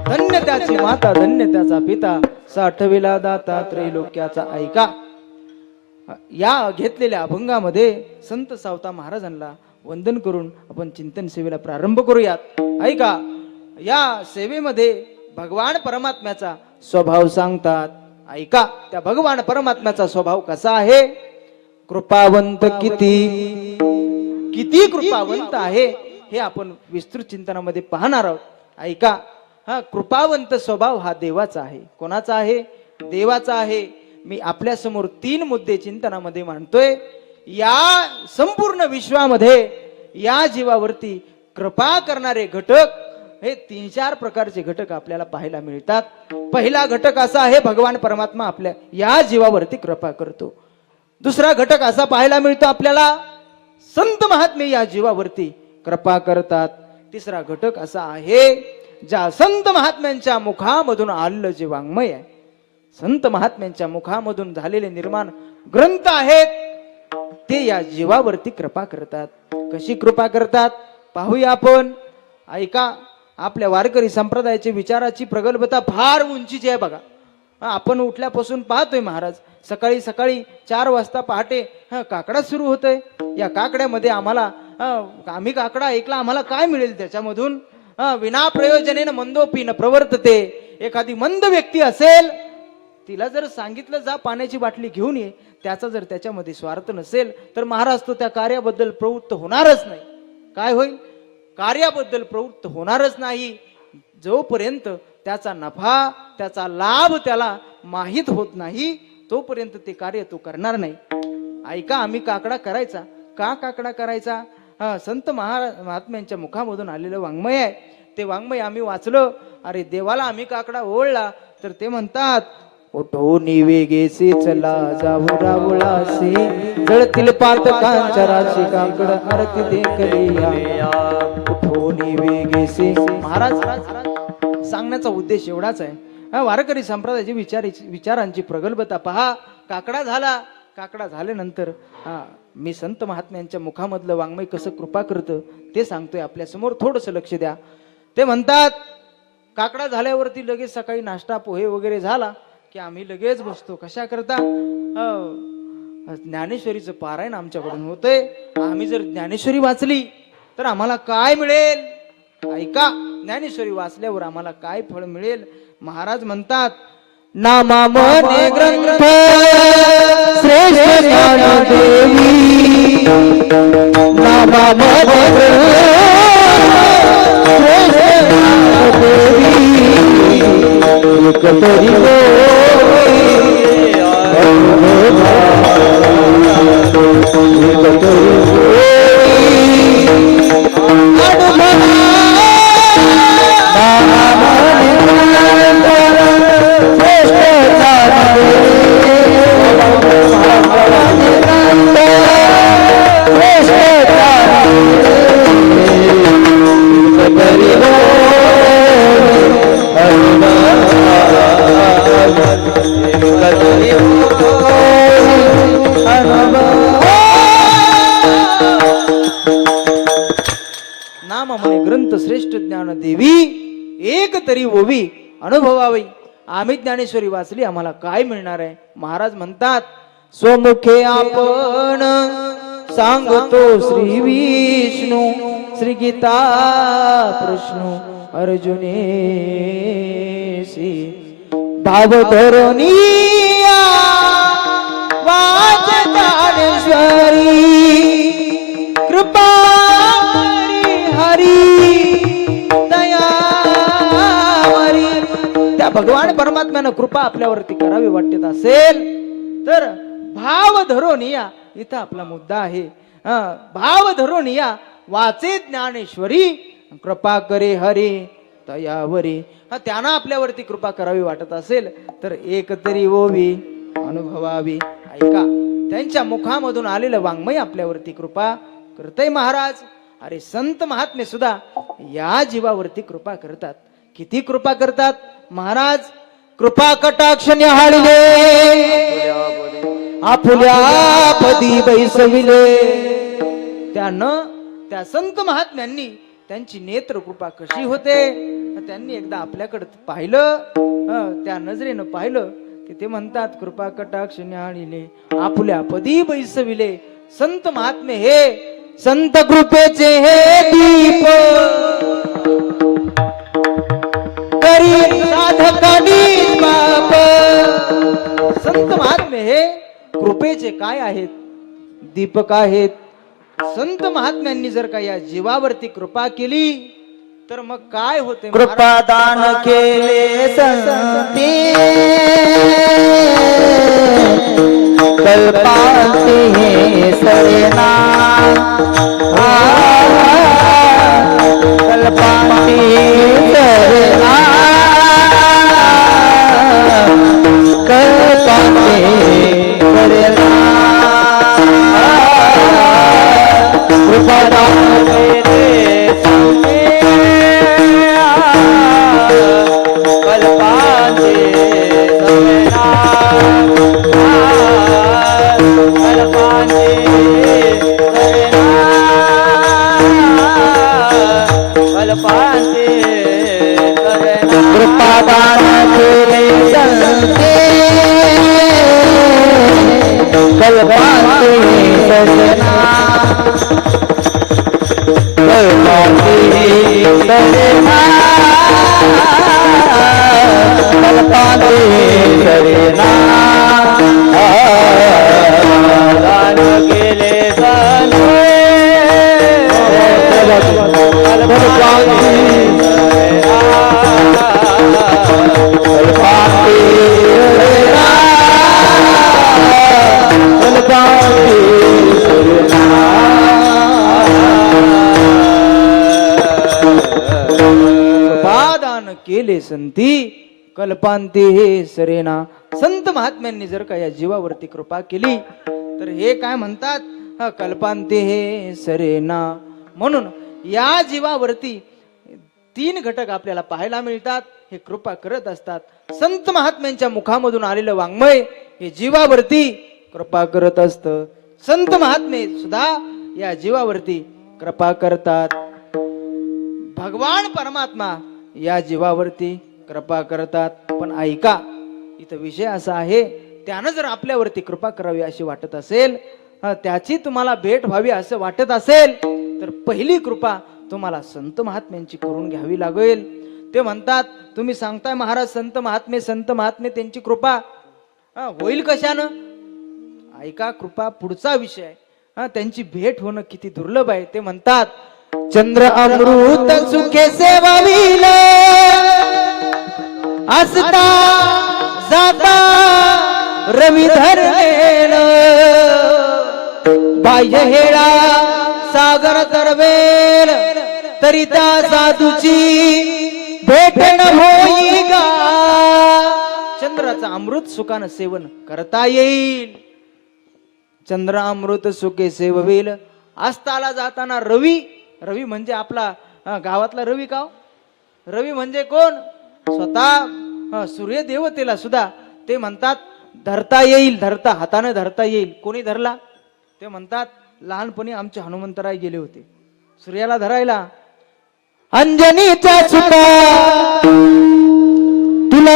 धन्य त्याची माता, धन्य त्याचा पिता, साठविला दाता त्रैलोक्याचा. ऐका, या घेतलेल्या अभंगामध्ये संत सावता महाराजांना वंदन करून आपण चिंतन सेवेला प्रारंभ करूयात. ऐका, या सेवेमध्ये भगवान परमात्म्याचा स्वभाव सांगतात. ऐका, त्या भगवान परमात्म्याचा स्वभाव कसा आहे? कृपावंत किती किती कृपावंत आहे हे आपण विस्तृत चिंतनामध्ये पाहणार आहोत. ऐका, हा कृपावंत स्वभाव हा देवाचा आहे. कोणाचा आहे? देवाचा आहे. मी आपल्या समोर 3 मुद्दे चिंतनामध्ये मांडतोय. या संपूर्ण विश्वामध्ये या जीवावरती कृपा करणारे घटक हे 3-4 प्रकारचे घटक आपल्याला पाहायला मिळतात. पहिला घटक असा आहे, भगवान परमात्मा आपल्या या जीवावरती कृपा करतो. दुसरा घटक असा पाहायला मिळतो आपल्याला, संत महात्मे या जीवावरती कृपा करतात. तिसरा घटक असा आहे, ज्या संत महात्म्यांच्या मुखामधून आलेलं जे वाङ्मय आहे, संत महात्म्यांच्या मुखामधून झालेले निर्माण ग्रंथ आहेत, ते या जीवावरती कृपा करतात. कशी कृपा करतात पाहूया आपण. ऐका, आपल्या वारकरी संप्रदायाची विचाराची प्रगल्भता फार उंचीची आहे बघा. आपण उठल्यापासून पाहतोय महाराज, सकाळी सकाळी 4 वाजता पहाटे काकडा सुरू होतोय. या काकड्यामध्ये आम्हाला आम्ही काकडा ऐकला, आम्हाला काय मिळेल त्याच्यामधून? विना प्रयोजनेनं मंदोपी न प्रवर्तते. एखादी मंद व्यक्ती असेल, तिला जर सांगितलं जा पाण्याची बाटली घेऊन ये, त्याचा जर त्याच्यामध्ये स्वार्थ नसेल तर महाराज तो त्या कार्याबद्दल प्रवृत्त होणारच नाही. काय होईल? कार्याबद्दल प्रवृत्त होणारच नाही, जोपर्यंत त्याचा नफा त्याचा लाभ त्याला माहीत होत नाही तोपर्यंत ते कार्य तो करणार नाही. ऐका, आम्ही काकडा करायचा का? काकडा करायचा संत महात्म्यांच्या मुखामधून आलेलं वाङ्मय आहे, ते वाङ्मय आम्ही वाचलं. अरे देवाला आम्ही काकडा ओळला तर ते म्हणतात, उठोनी वेगेसे चला जाऊ रावळासे, जळतील पातकांच्या राशी काकड आरती देखलिया. उठोनी वेगेसे. महाराज सांगण्याचा उद्देश एवढाच आहे, वारकरी संप्रदायाची विचारांची प्रगल्भता पहा. काकडा झाला, काकडा झाल्यानंतर मी संत महात्म्यांच्या मुखामधलं वाङ्मय कसं कृपा करतं ते सांगतोय आपल्या समोर. थोडस लक्ष द्या. ते म्हणतात, काकडा झाल्यावरती लगेच सकाळी नाश्ता पोहे वगैरे झाला की आम्ही लगेच बसतो. कशा करता? ज्ञानेश्वरीचं पारायण आमच्याकडून होतंय. आम्ही जर ज्ञानेश्वरी वाचली तर आम्हाला काय मिळेल? ऐका, ज्ञानेश्वरी वाचल्यावर आम्हाला काय फळ मिळेल? महाराज म्हणतात, नामा मने ग्रंथ श्रेष्ठ ज्ञानदेवी, नामा मने नाम म्हणे ग्रंथ श्रेष्ठ ज्ञान देवी, एक तरी ओवी अनुभवावी. आम्ही ज्ञानेश्वरी वाचली, आम्हाला काय मिळणार आहे? महाराज म्हणतात, स्वमुखे आपण सांगतो श्री विष्णू, श्री गीता प्रश्न अर्जुनेसी, भाव धरणीया वाच ज्ञानेश्वरी, कृपा त्या भगवान परमात्म्यानं कृपा आपल्यावरती करावी वाटत असेल तर भाव धरून या. इथं आपला मुद्दा आहे. भाव धरून या, वाचे ज्ञानेश्वरी, कृपा करे हरी तयावरी. त्यांना आपल्यावरती कृपा करावी वाटत असेल तर एक तरी ओवी अनुभवावी. ऐका, त्यांच्या मुखामधून आलेलं वाङ्मय आपल्यावरती कृपा करतय महाराज. अरे संत महात्मे सुद्धा या जीवावरती कृपा करतात. किती कृपा करतात महाराज? कृपा कटाक्ष न्याहाळले, आपुल्या पदी बैसविले. त्यानं त्या संत महात्म्यांनी त्यांची नेत्र कृपा कशी होते त्यांनी एकदा आपल्याकडे पाहिलं, त्या नजरेनं पाहिलं की ते म्हणतात, कृपा कटाक्ष न्याहाळले, आपुल्या पदी बैसविले. संत महात्मे हे संत कृपेचे हे दीप, करी साधकानी बाप. संत महात्मे हे कृपेचे काय आहेत? दीपक आहेत. संत महात्म्यांनी जर का या जीवावरती कृपा केली तर मग काय होते कृपादान केले संती कल्पांती सरेना कल्पांती सरेना कल्पांती सरेना कृपादान केले कल्पांती सरेना कल्पांती सरेना कल्पांती सरेना कृपादान केले संते कल्पांती सरेना कल्पांती सरेना कल्पांती सरेना दान केले संते कल्पांती सरेना कल्पांती सरेना कल्पांती कृपादान केले संती कल्पांती हे सरेना. संत महात्म्यांनी जर का या जीवावरती कृपा केली तर हे काय म्हणतात, कल्पांती हे सरेना. म्हणून या जीवावरती 3 घटक आपल्याला पाहायला मिळतात, हे कृपा करत असतात. संत महात्म्यांच्या मुखामधून आलेलं वाङ्मय हे जीवावरती कृपा करत असत. संत महात्मे सुद्धा या जीवावरती कृपा करतात. भगवान परमात्मा या जीवावरती कृपा करतात. पण ऐका, इथं विषय असा आहे, त्यानं जर आपल्यावरती कृपा करावी अशी वाटत असेल, त्याची तुम्हाला भेट व्हावी असं वाटत असेल, तर पहिली कृपा तुम्हाला संत महात्म्यांची करून घ्यावी लागेल. ते म्हणतात, तुम्ही सांगताय महाराज संत महात्मे त्यांची कृपा होईल कशानं? ऐका, कृपा पुढचा विषय आहे. त्यांची भेट होणं किती दुर्लभ आहे. ते म्हणतात, चंद्र अमृत सुखे सेवाविल असता जाता रवी धरलेल बाह्य हेळा सागर तरवेल तरी त्या साधूची भेट न होई गा. चंद्राचं अमृत सुखानं सेवन करता येईल. चंद्र अमृत सुखे सेवविल. अस्ताला जाताना रवी म्हणजे आपला गावातला रवी का? रवी म्हणजे कोण? स्वतः सूर्य देवतेला सुद्धा ते म्हणतात धरता येईल. हाताने धरता येईल. कोणी धरला? ते म्हणतात लहानपणी आमचे हनुमंतराय गेले होते सूर्याला धरायला. अंजनीच्या सुता तुला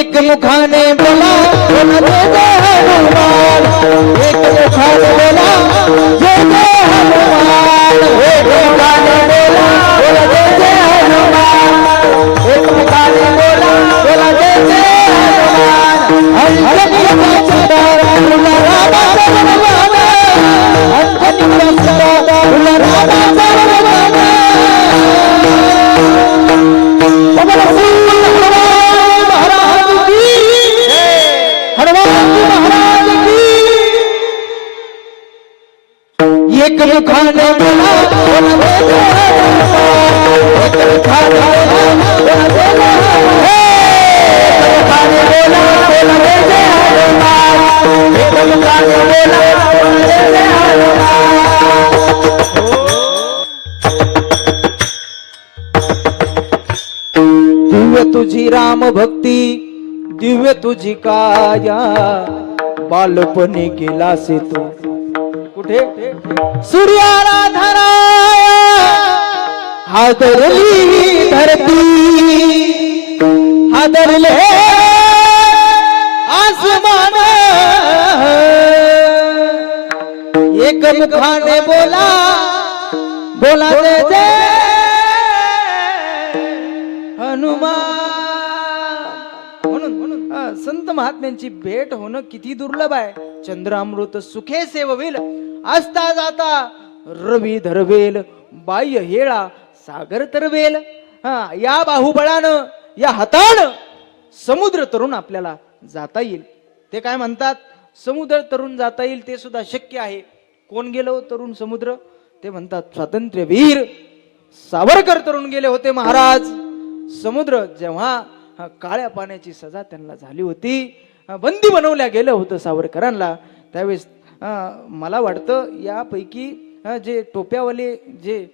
एक मुखाने बोला एक मुखाने बोला जय जय हनुमान. एक मुखाने बोला जय जय हनुमान. एक मुखाने बोला जय जय हनुमान. अंजनीचा सुता तुला रामाचा वरदान. अंजनीचा सुता तुला रामाचा वरदान. एक मुखाने बोला एक मुखाने दिव्य तुझी राम भक्ती दिव्य तुझी काया बालपणी गेलासे तू कुठे? सूर्याला धराया हादरली धरती हादरले आसमान. एक मुखाने बोला जय जय हनुमान. म्हणून संत महात्म्यांची भेट होणं किती दुर्लभ आहे. चंद्र अमृत सुखे सेववेल, असता जाता रवी धरवेल, बाह्य हेळा सागर तरवेल. या बाहुबळानं, या हातानं समुद्र तरुण आपल्याला जाता येईल. ते काय म्हणतात, समुद्र तरुण जाता येईल, ते सुद्धा शक्य आहे. कोण गेलो तरुण समुद्र? ते म्हणतात स्वातंत्र्यवीर सावरकर तरुण गेले होते महाराज. समुद्र जेव्हा काळ्या पाण्याची सजा त्यांना झाली होती, बंदी बनवल्या गेलं होतं सावरकरांना, त्यावेळेस मला वाटतं यापैकी जे टोप्यावाले जे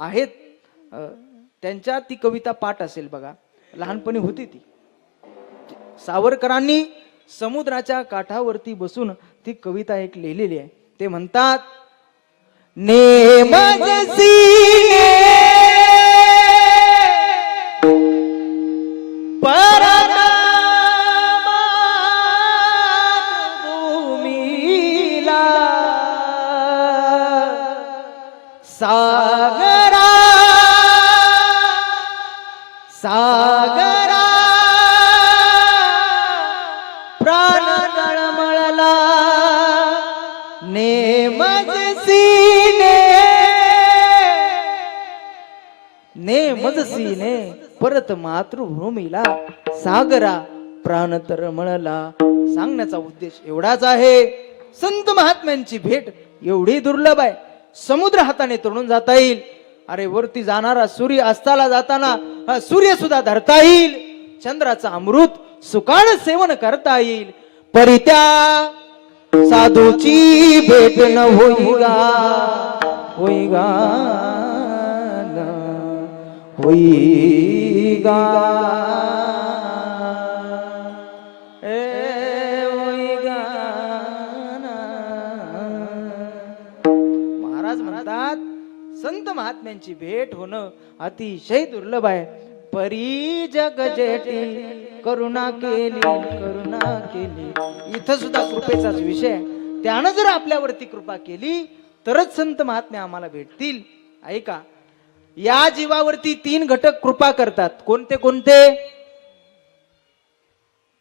आहेत त्यांच्या ती कविता पाठ असेल बघा, लहानपणी होती ती. सावरकरांनी समुद्राच्या काठावरती बसून ती कविता एक लिहिलेली आहे. ते म्हणतात, भूमीला सागरा सागरा प्राण तळमळला, नेमजसीने परत मातृभूमीला सागरा प्राण तळमळला. सांगण्याचा उद्देश एवढाच आहे, संत महात्म्यांची भेट एवढी दुर्लभ आहे. समुद्र हाताने तोडून जाता येईल. अरे वरती जाणारा सूर्य अस्ताला जाताना सूर्य सुद्धा धरता येईल. चंद्राचा अमृत सुकाळ सेवन करता येईल. परित्या साधूची भेट न होईगा, होईगा न होईगा, होईगा न. महाराज म्हणतात संत महात्म्यांची भेट होणं अतिशय दुर्लभ आहे. परी जग जेठी करुणा केली, करुणा केली. इथं सुद्धा कृपेचाच विषय. त्यानं जर आपल्यावरती कृपा केली तरच संत महात्मे आम्हाला भेटतील. ऐका, या जीवावरती 3 घटक कृपा करतात. कोणते कोणते?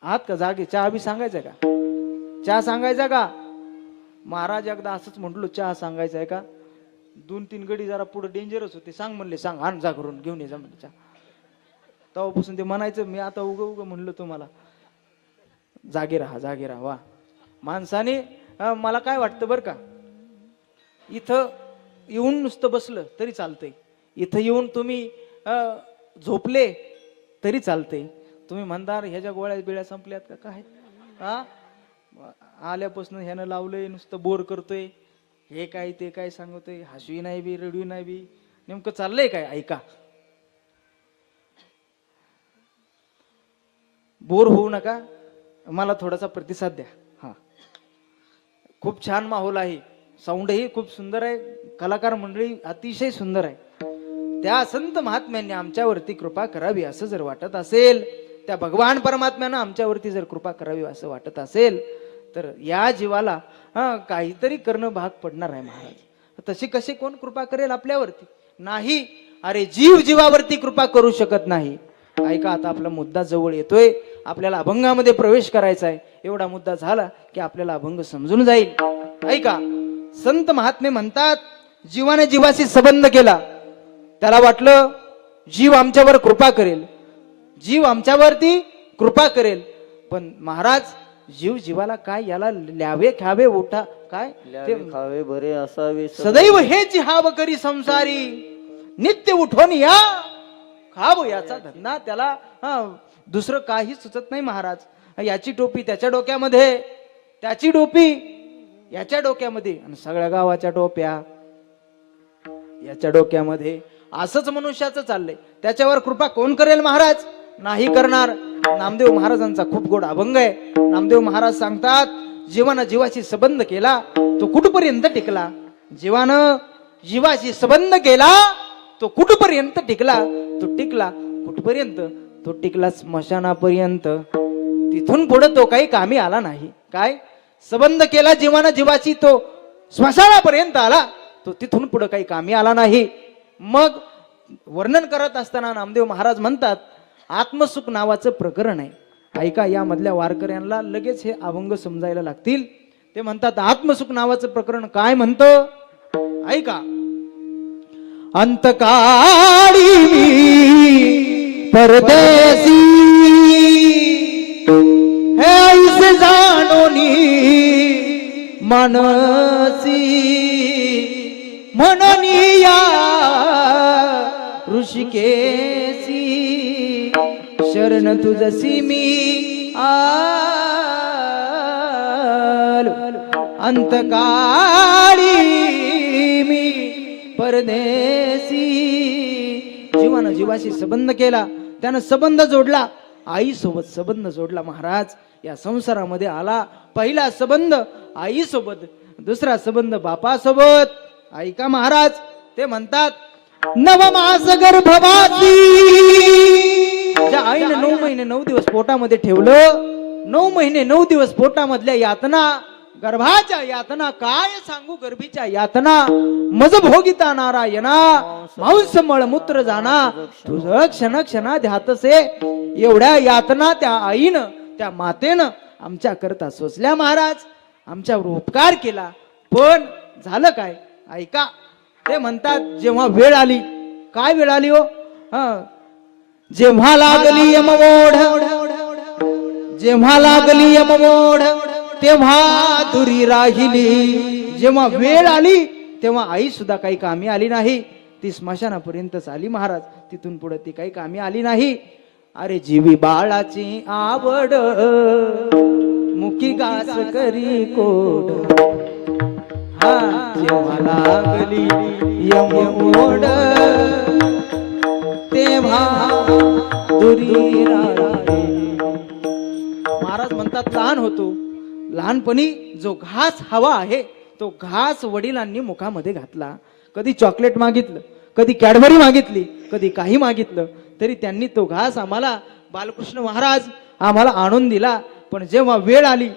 आहात का जागे? चहा बी सांगायचा का? चहा सांगायचा का? महाराज एकदा असंच म्हटलो, चहा सांगायचा आहे का? 2-3 गडी जरा पुढे डेंजरच होते. सांग म्हणले, सांग, आण जा करून घेऊन ये जा म्हणले चहा. तेव्हापासून ते म्हणायचं, मी आता उग म्हणलो तुम्हाला जागे राहा, जागे राहा. वा माणसाने मला काय वाटतं बरं का, इथं येऊन नुसतं बसलं तरी चालतंय. इथं येऊन तुम्ही झोपले तरी चालतंय. तुम्ही म्हणणार ह्याच्या गोळ्या बिळ्या संपल्यात का काय? आल्यापासून ह्यानं लावलंय, नुसतं बोर करतोय, हे काय ते काय सांगतोय, हसवी नाही बी रडवी नाही बी, नेमकं चाललंय काय? ऐका, बोर होऊ नका, मला थोडासा प्रतिसाद द्या. हा, खूप छान माहोल आहे, साऊंडही खूप सुंदर आहे, कलाकार मंडळी अतिशय सुंदर आहे. त्या संत महात्म्यांनी आमच्यावरती कृपा करावी असं जर वाटत असेल, त्या भगवान परमात्म्यानं आमच्यावरती जर कृपा करावी असं वाटत असेल, तर या जीवाला काहीतरी करणं भाग पडणार आहे महाराज. तशी कशी कोण कृपा करेल आपल्यावरती? नाही. अरे जीव जीवावरती कृपा करू शकत नाही. ऐका, आता आपला मुद्दा जवळ येतोय, आपल्याला अभंगामध्ये प्रवेश करायचा आहे. एवढा मुद्दा झाला की आपल्याला अभंग समजून जाईल. ऐका, संत महात्मे म्हणतात, जीवाने जीवाशी संबंध केला, त्याला वाटलं जीव आमच्यावर कृपा करेल, जीव आमच्यावरती कृपा करेल. पण महाराज, जीव जीवाला काय, याला ल्यावे खावे उठा, काय खावे बरे असावे, सदैव हे जिहाव करी संसारी, नित्य उठवून या खाव याचा धंदा. त्याला दुसरं काही सुचत नाही महाराज. याची टोपी त्याच्या डोक्यामध्ये, त्याची टोपी याच्या डोक्यामध्ये, आणि सगळ्या गावाच्या टोप्या याच्या डोक्यामध्ये. असंच मनुष्याचं चाललंय. त्याच्यावर कृपा कोण करेल महाराज? नाही करणार. नामदेव महाराजांचा खूप गोड अभंग आहे. नामदेव महाराज सांगतात, जीवानं जीवाशी संबंध केला तो कुठपर्यंत टिकला. जीवानं जीवाशी संबंध केला तो कुठपर्यंत टिकला. तो टिकला कुठपर्यंत? तो टिकला स्मशानापर्यंत. तिथून पुढे तो काही कामी आला नाही. काय संबंध केला जीवानं जीवाशी, तो स्मशानापर्यंत आला, तो तिथून पुढे काही कामी आला नाही. मग वर्णन करत असताना नामदेव महाराज म्हणतात, आत्मसुख नावाचं प्रकरण आहे. ऐका, या मधल्या वारकऱ्यांना लगेच हे अभंग समजायला लागतील. ते म्हणतात, आत्मसुख नावाचं प्रकरण काय म्हणतं ऐका. अंतकाळी परदेसी हे ऐसे जाणोनी मनसी म्हणनी या ऋषिकेशी शरण तुझसी मी आलो. अंतकाळी मी परदेसी. जीवानं जीवाशी संबंध केला, त्यानं संबंध जोडला, आई सोबत संबंध जोडला. महाराज या संसारामध्ये आला, पहिला संबंध आई सोबत, दुसरा संबंध बापासोबत. ऐका महाराज, ते म्हणतात, नवमास गर्भवासी ज्या आईनं 9 महिने 9 दिवस पोटामध्ये ठेवलं, 9 महिने 9 दिवस पोटामधल्या यातना, गर्भाच्या यातना काय सांगू, गर्भीच्या यातना मज भोगिता नारायणा मांस मळमूत्र जाना तुझं क्षण क्षणा ध्यातसे. एवढ्या यातना त्या आईनं, त्या मातेनं आमच्या करता सोसल्या. महाराज आमच्यावर उपकार केला, पण झालं काय ऐका. ते म्हणतात, जेव्हा वेळ आली, काय वेळ आली हो, जेव्हा लागली यममोढ, जेव्हा लागली यममोढ तेव्हा दुरी राहिली. जेव्हा वेळ आली तेव्हा आई सुद्धा काही कामी आली नाही. ती स्मशानापर्यंतच आली महाराज, तिथून पुढे ती काही कामी आली नाही. अरे जीवी बाळाची आवड मुकी घास करी कोड, हा जेव्हा लागली यममोढ तेव्हा दुरी राहिली. महाराज म्हणतात, लहान होतो, लहानपणी जो घास हवा आहे तो घास वडिलांनी मुखामध्ये घातला. कधी चॉकलेट मागितलं, कधी कॅडबरी मागितली, कधी काही मागितलं, तरी त्यांनी तो घास आम्हाला, बालकृष्ण महाराज आम्हाला आणून दिला. पण जेव्हा वेळ आली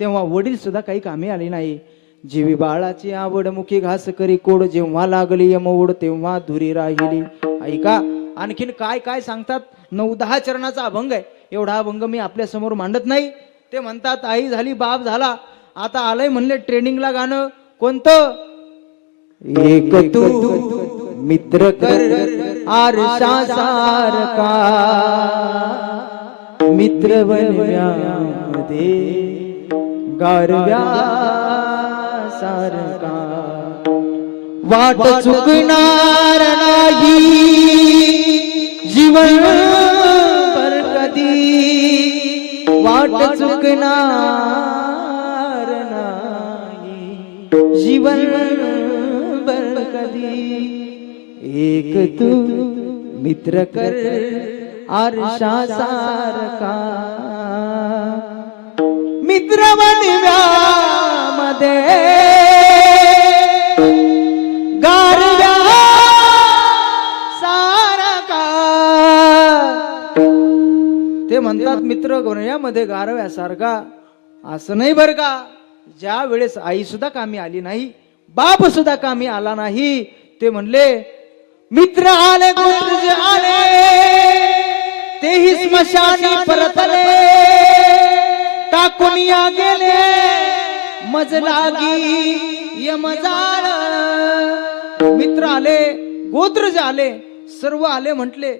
तेव्हा वडील सुद्धा काही कामी आली नाही. जीवी बाळाची आवड मुखी घास करी कोड, जेव्हा लागली यमओढ तेव्हा धुरी राहिली. ऐका, आणखीन काय काय सांगतात. 9-10 चरणाचा अभंग आहे, एवढा अभंग मी आपल्या समोर मांडत नाही. ते म्हणतात, आई झाली, बाप झाला, आता आलंय म्हणले ट्रेनिंगला गाणं कोणतं, एक तू मित्र कर आरशा सारखा, मित्र बनव्यामध्ये गारव्या सारखा, वाट चुकणार नाही जीवन पर कधी, वाट चुकणार नाही जीवन बर कधी. एक तू मित्र कर आरशा सारखा, मित्र बनव्यामध्ये गारव्या सारखा. ते म्हणतात, मित्र बनव्यामध्ये गारव्यासारखा. असं नाही बर का, ज्या वेळेस आई सुद्धा कामी आली नाही, बाप सुद्धा कामी आला नाही, ते म्हणले, मित्र आले गोत्रज आले तेही स्मशानी परतले, टाकून या गेले मज लागी यमजाळ. मित्र आले, गोत्रज आले, सर्व आले म्हटले.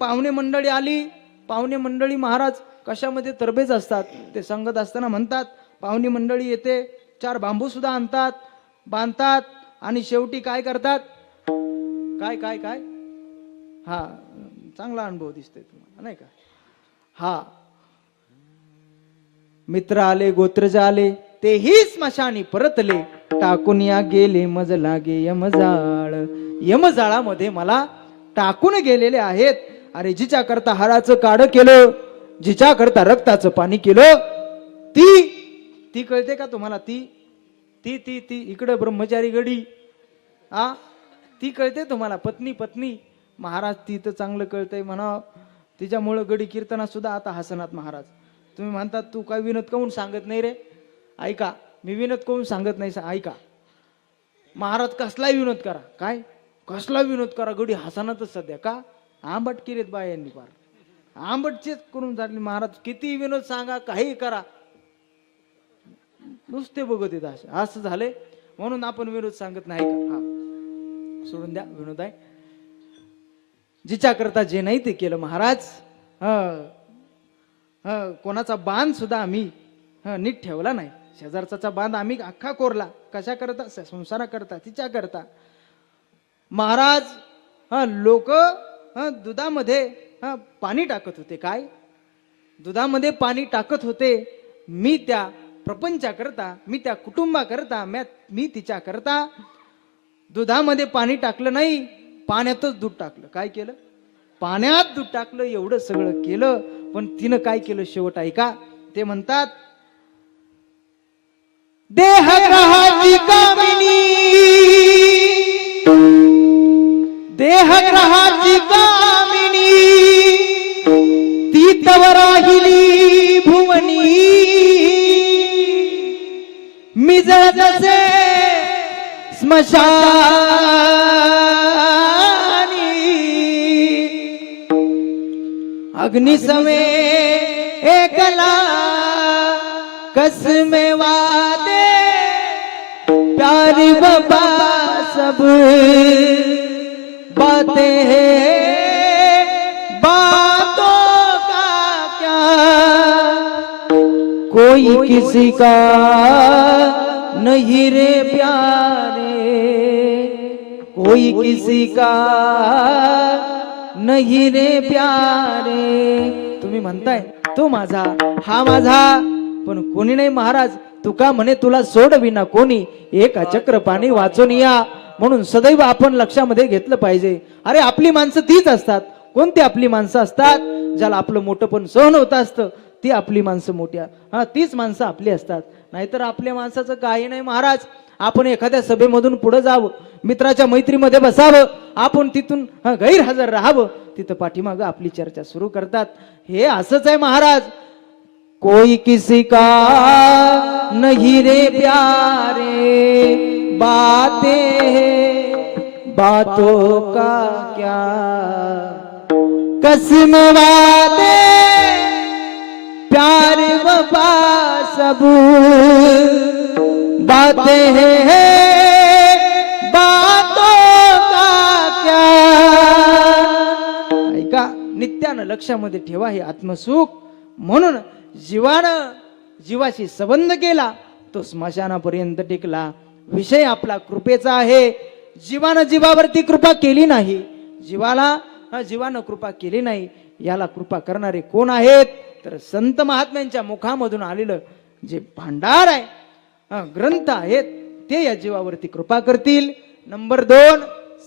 पाहुणे मंडळी आली. पाहुणे मंडळी महाराज कशामध्ये तरबेज असतात, ते सांगत असताना म्हणतात, पाहुणी मंडळी येते, 4 बांबू सुद्धा आणतात, बांधतात, आणि शेवटी काय करतात, काय काय काय, हा चांगला अनुभव दिसतोय तुम्हाला नाही का. हा, मित्र आले, गोत्रज आले, तेही स्मशानी परतले, टाकून या गेले मज लागे यमजाळ. यमजाळामध्ये मला टाकून गेलेले आहेत. अरे जिच्या करता हाराचं काढ केलं, जिच्या करता रक्ताचं पाणी केलं, ती कळते का तुम्हाला, ती ती ती ती इकडे ब्रह्मचारी गडी, आ ती कळते तुम्हाला, पत्नी पत्नी. महाराज ती तर चांगलं कळतंय म्हणा, तिच्यामुळं गडी कीर्तनात सुद्धा आता हसनात महाराज. तुम्ही म्हणतात, तू काय विनोद काहून सांगत नाही रे. ऐका, मी विनोद काहून सांगत नाही, ऐका. महाराज कसला विनोद करा, काय कसला विनोद करा, गडी हसनातच सध्या का आंबट किरेत बायांनी पार. आंबटचेच करून झाले महाराज. किती विनोद सांगा, काही करा, नुसते बघत येत असं झाले. म्हणून आपण विनोद सांगत नाही का. हा सोडून द्या, विनोद आहे. जिच्या करता जे नाही ते केलं महाराज. कोणाचा बांध सुद्धा आम्ही नीट ठेवला नाही. शेजारचा बांध आम्ही अख्खा कोरला. कशा करता? संसारा करता, तिच्या करता महाराज. लोक दुधामध्ये पाणी टाकत होते. काय? दुधामध्ये पाणी टाकत होते. मी त्या प्रपंचाकरता, मी त्या कुटुंबाकरता, मी तिच्या करता दुधामध्ये पाणी टाकलं नाही, पाण्यातच दूध टाकलं. काय केलं? पाण्यात दूध टाकलं. एवढं सगळं केलं, पण तिनं काय केलं शेवट ऐका. ते म्हणतात, देहग्रहाची कामिनी, देहग्रहाची कामिनी, ती तव राहिली भुवनी. मी जसे स्मशानी, अग्निसमे एकला कसमे वादे, प्यारी बाबा सब बातें हैं, बातों का क्या, कोई किसी का नहीं रे प्यारे, कोई किसी का नहीं रे प्यारे. तुम्ही म्हणताय तो माझा, हा माझा, पण कोणी नाही महाराज. तुका म्हणे तुला सोडविना कोणी, एक चक्र पाणी वाचून या. म्हणून सदैव आपण लक्षामध्ये घेतलं पाहिजे. अरे आपली माणसं तीच असतात. कोणती आपली माणसं असतात? ज्याला आपलं मोठं पण सहन होत असतं, ती आपली माणसं मोठ्या, तीच माणसं आपली असतात. नाहीतर आपल्या माणसाचं काही नाही महाराज. आपण एखाद्या सभेमधून पुढे जावं, मित्राच्या मैत्रीमध्ये बसावं, आपण तिथून गैरहजर राहावं, तिथं पाठीमागं आपली चर्चा सुरू करतात. हे असंच आहे महाराज. कोई किसी का नहीं रे प्यारे, बातें हैं बातों का क्या, कसम वादे प्यार वफा सब बातें हैं बातों का क्या. ऐका, नित्यानं लक्षामध्ये ठेवा हे आत्मसुख. म्हणून जीवानं जीवाशी संबंध केला तो स्मशानापर्यंत टिकला. विषय आपला कृपेचा आहे. जीवानं जीवावरती कृपा केली नाही, जीवानं कृपा केली नाही. याला कृपा करणारे कोण आहेत? तर संत महात्म्यांच्या मुखामधून आलेलं जे भांडार आहे, ग्रंथ आहेत, ते या जीवावरती कृपा करतील. नंबर 2,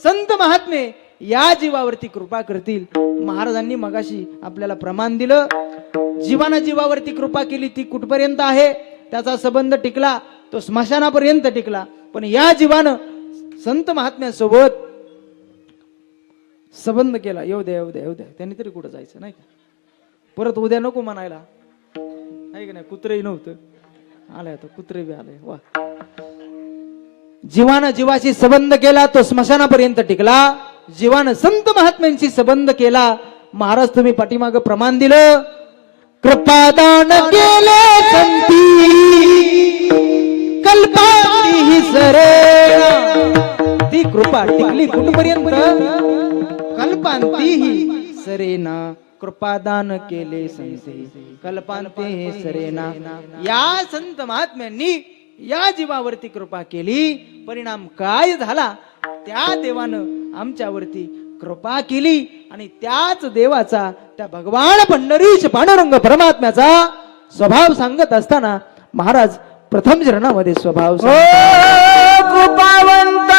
संत महात्मे या जीवावरती कृपा करतील. महाराजांनी मगाशी आपल्याला प्रमाण दिलं. जीवानं जीवावरती कृपा केली ती कुठपर्यंत आहे? त्याचा संबंध टिकला तो स्मशानापर्यंत टिकला. पण या जीवानं संत महात्म्यासोबत संबंध केला. येऊ द्या, येऊ द्या, येऊ द्या, त्यांनी तरी कुठं जायचं नाही का? परत उद्या नको म्हणायला, नाही का? नाही, कुत्रही नव्हतं, आलंय आता कुत्रे बी आलंय. वा. जीवानं जीवाशी संबंध केला तो स्मशानापर्यंत टिकला. जीवानं संत महात्म्यांशी संबंध केला. महाराज तुम्ही पाठीमागं प्रमाण दिलं. कृपादान केले संती, कल्पांती ही सरेना. ती कृपा टिकली कुठपर्यंत? कल्पांती ही सरेना. कृपादान केले संती, कल्पांती ही सरेना. या संत महात्म्यांनी या जीवावरती कृपा केली. परिणाम काय झाला? त्या देवानं आमच्यावरती कृपा केली. आणि त्याच देवाचा, त्या भगवान पंढरीश पांडुरंग परमात्म्याचा स्वभाव सांगत असताना महाराज प्रथम चरणामध्ये स्वभाव कृपावंत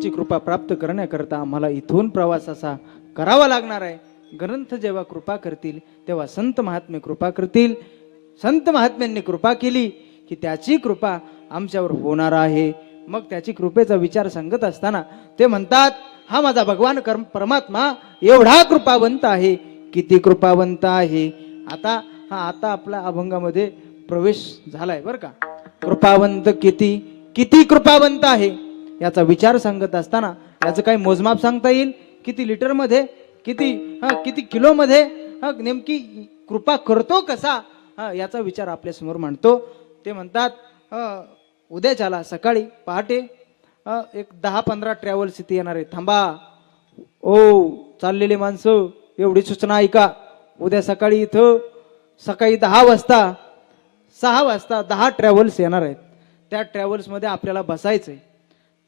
त्याची कृपा प्राप्त करण्याकरता आम्हाला इथून प्रवास असा करावा लागणार आहे. ग्रंथ जेव्हा कृपा करतील तेव्हा संत महात्मे कृपा करतील. संत महात्म्यांनी कृपा केली की त्याची कृपा आमच्यावर होणार आहे. मग त्याची कृपेचा विचार सांगत असताना ते म्हणतात, हा माझा भगवान परमात्मा एवढा कृपावंत आहे. किती कृपावंत आहे. आता आपल्या अभंगामध्ये प्रवेश झालाय बर का. कृपावंत किती किती कृपावंत आहे याचा विचार सांगत असताना याचं काही मोजमाप सांगता येईल. किती लिटर मध्ये, किती किलो मध्ये, नेमकी कृपा करतो कसा, याचा विचार आपल्या समोर मांडतो. ते म्हणतात, उद्याच्याला सकाळी पहाटे एक 10-15 ट्रॅव्हल्स इथे येणार आहे. थांबा ओ चाललेले माणसं, एवढी सूचना ऐका. उद्या सकाळी इथं सकाळी 6 वाजता 10 ट्रॅव्हल्स येणार आहेत. त्या ट्रॅव्हल्समध्ये आपल्याला बसायचंय.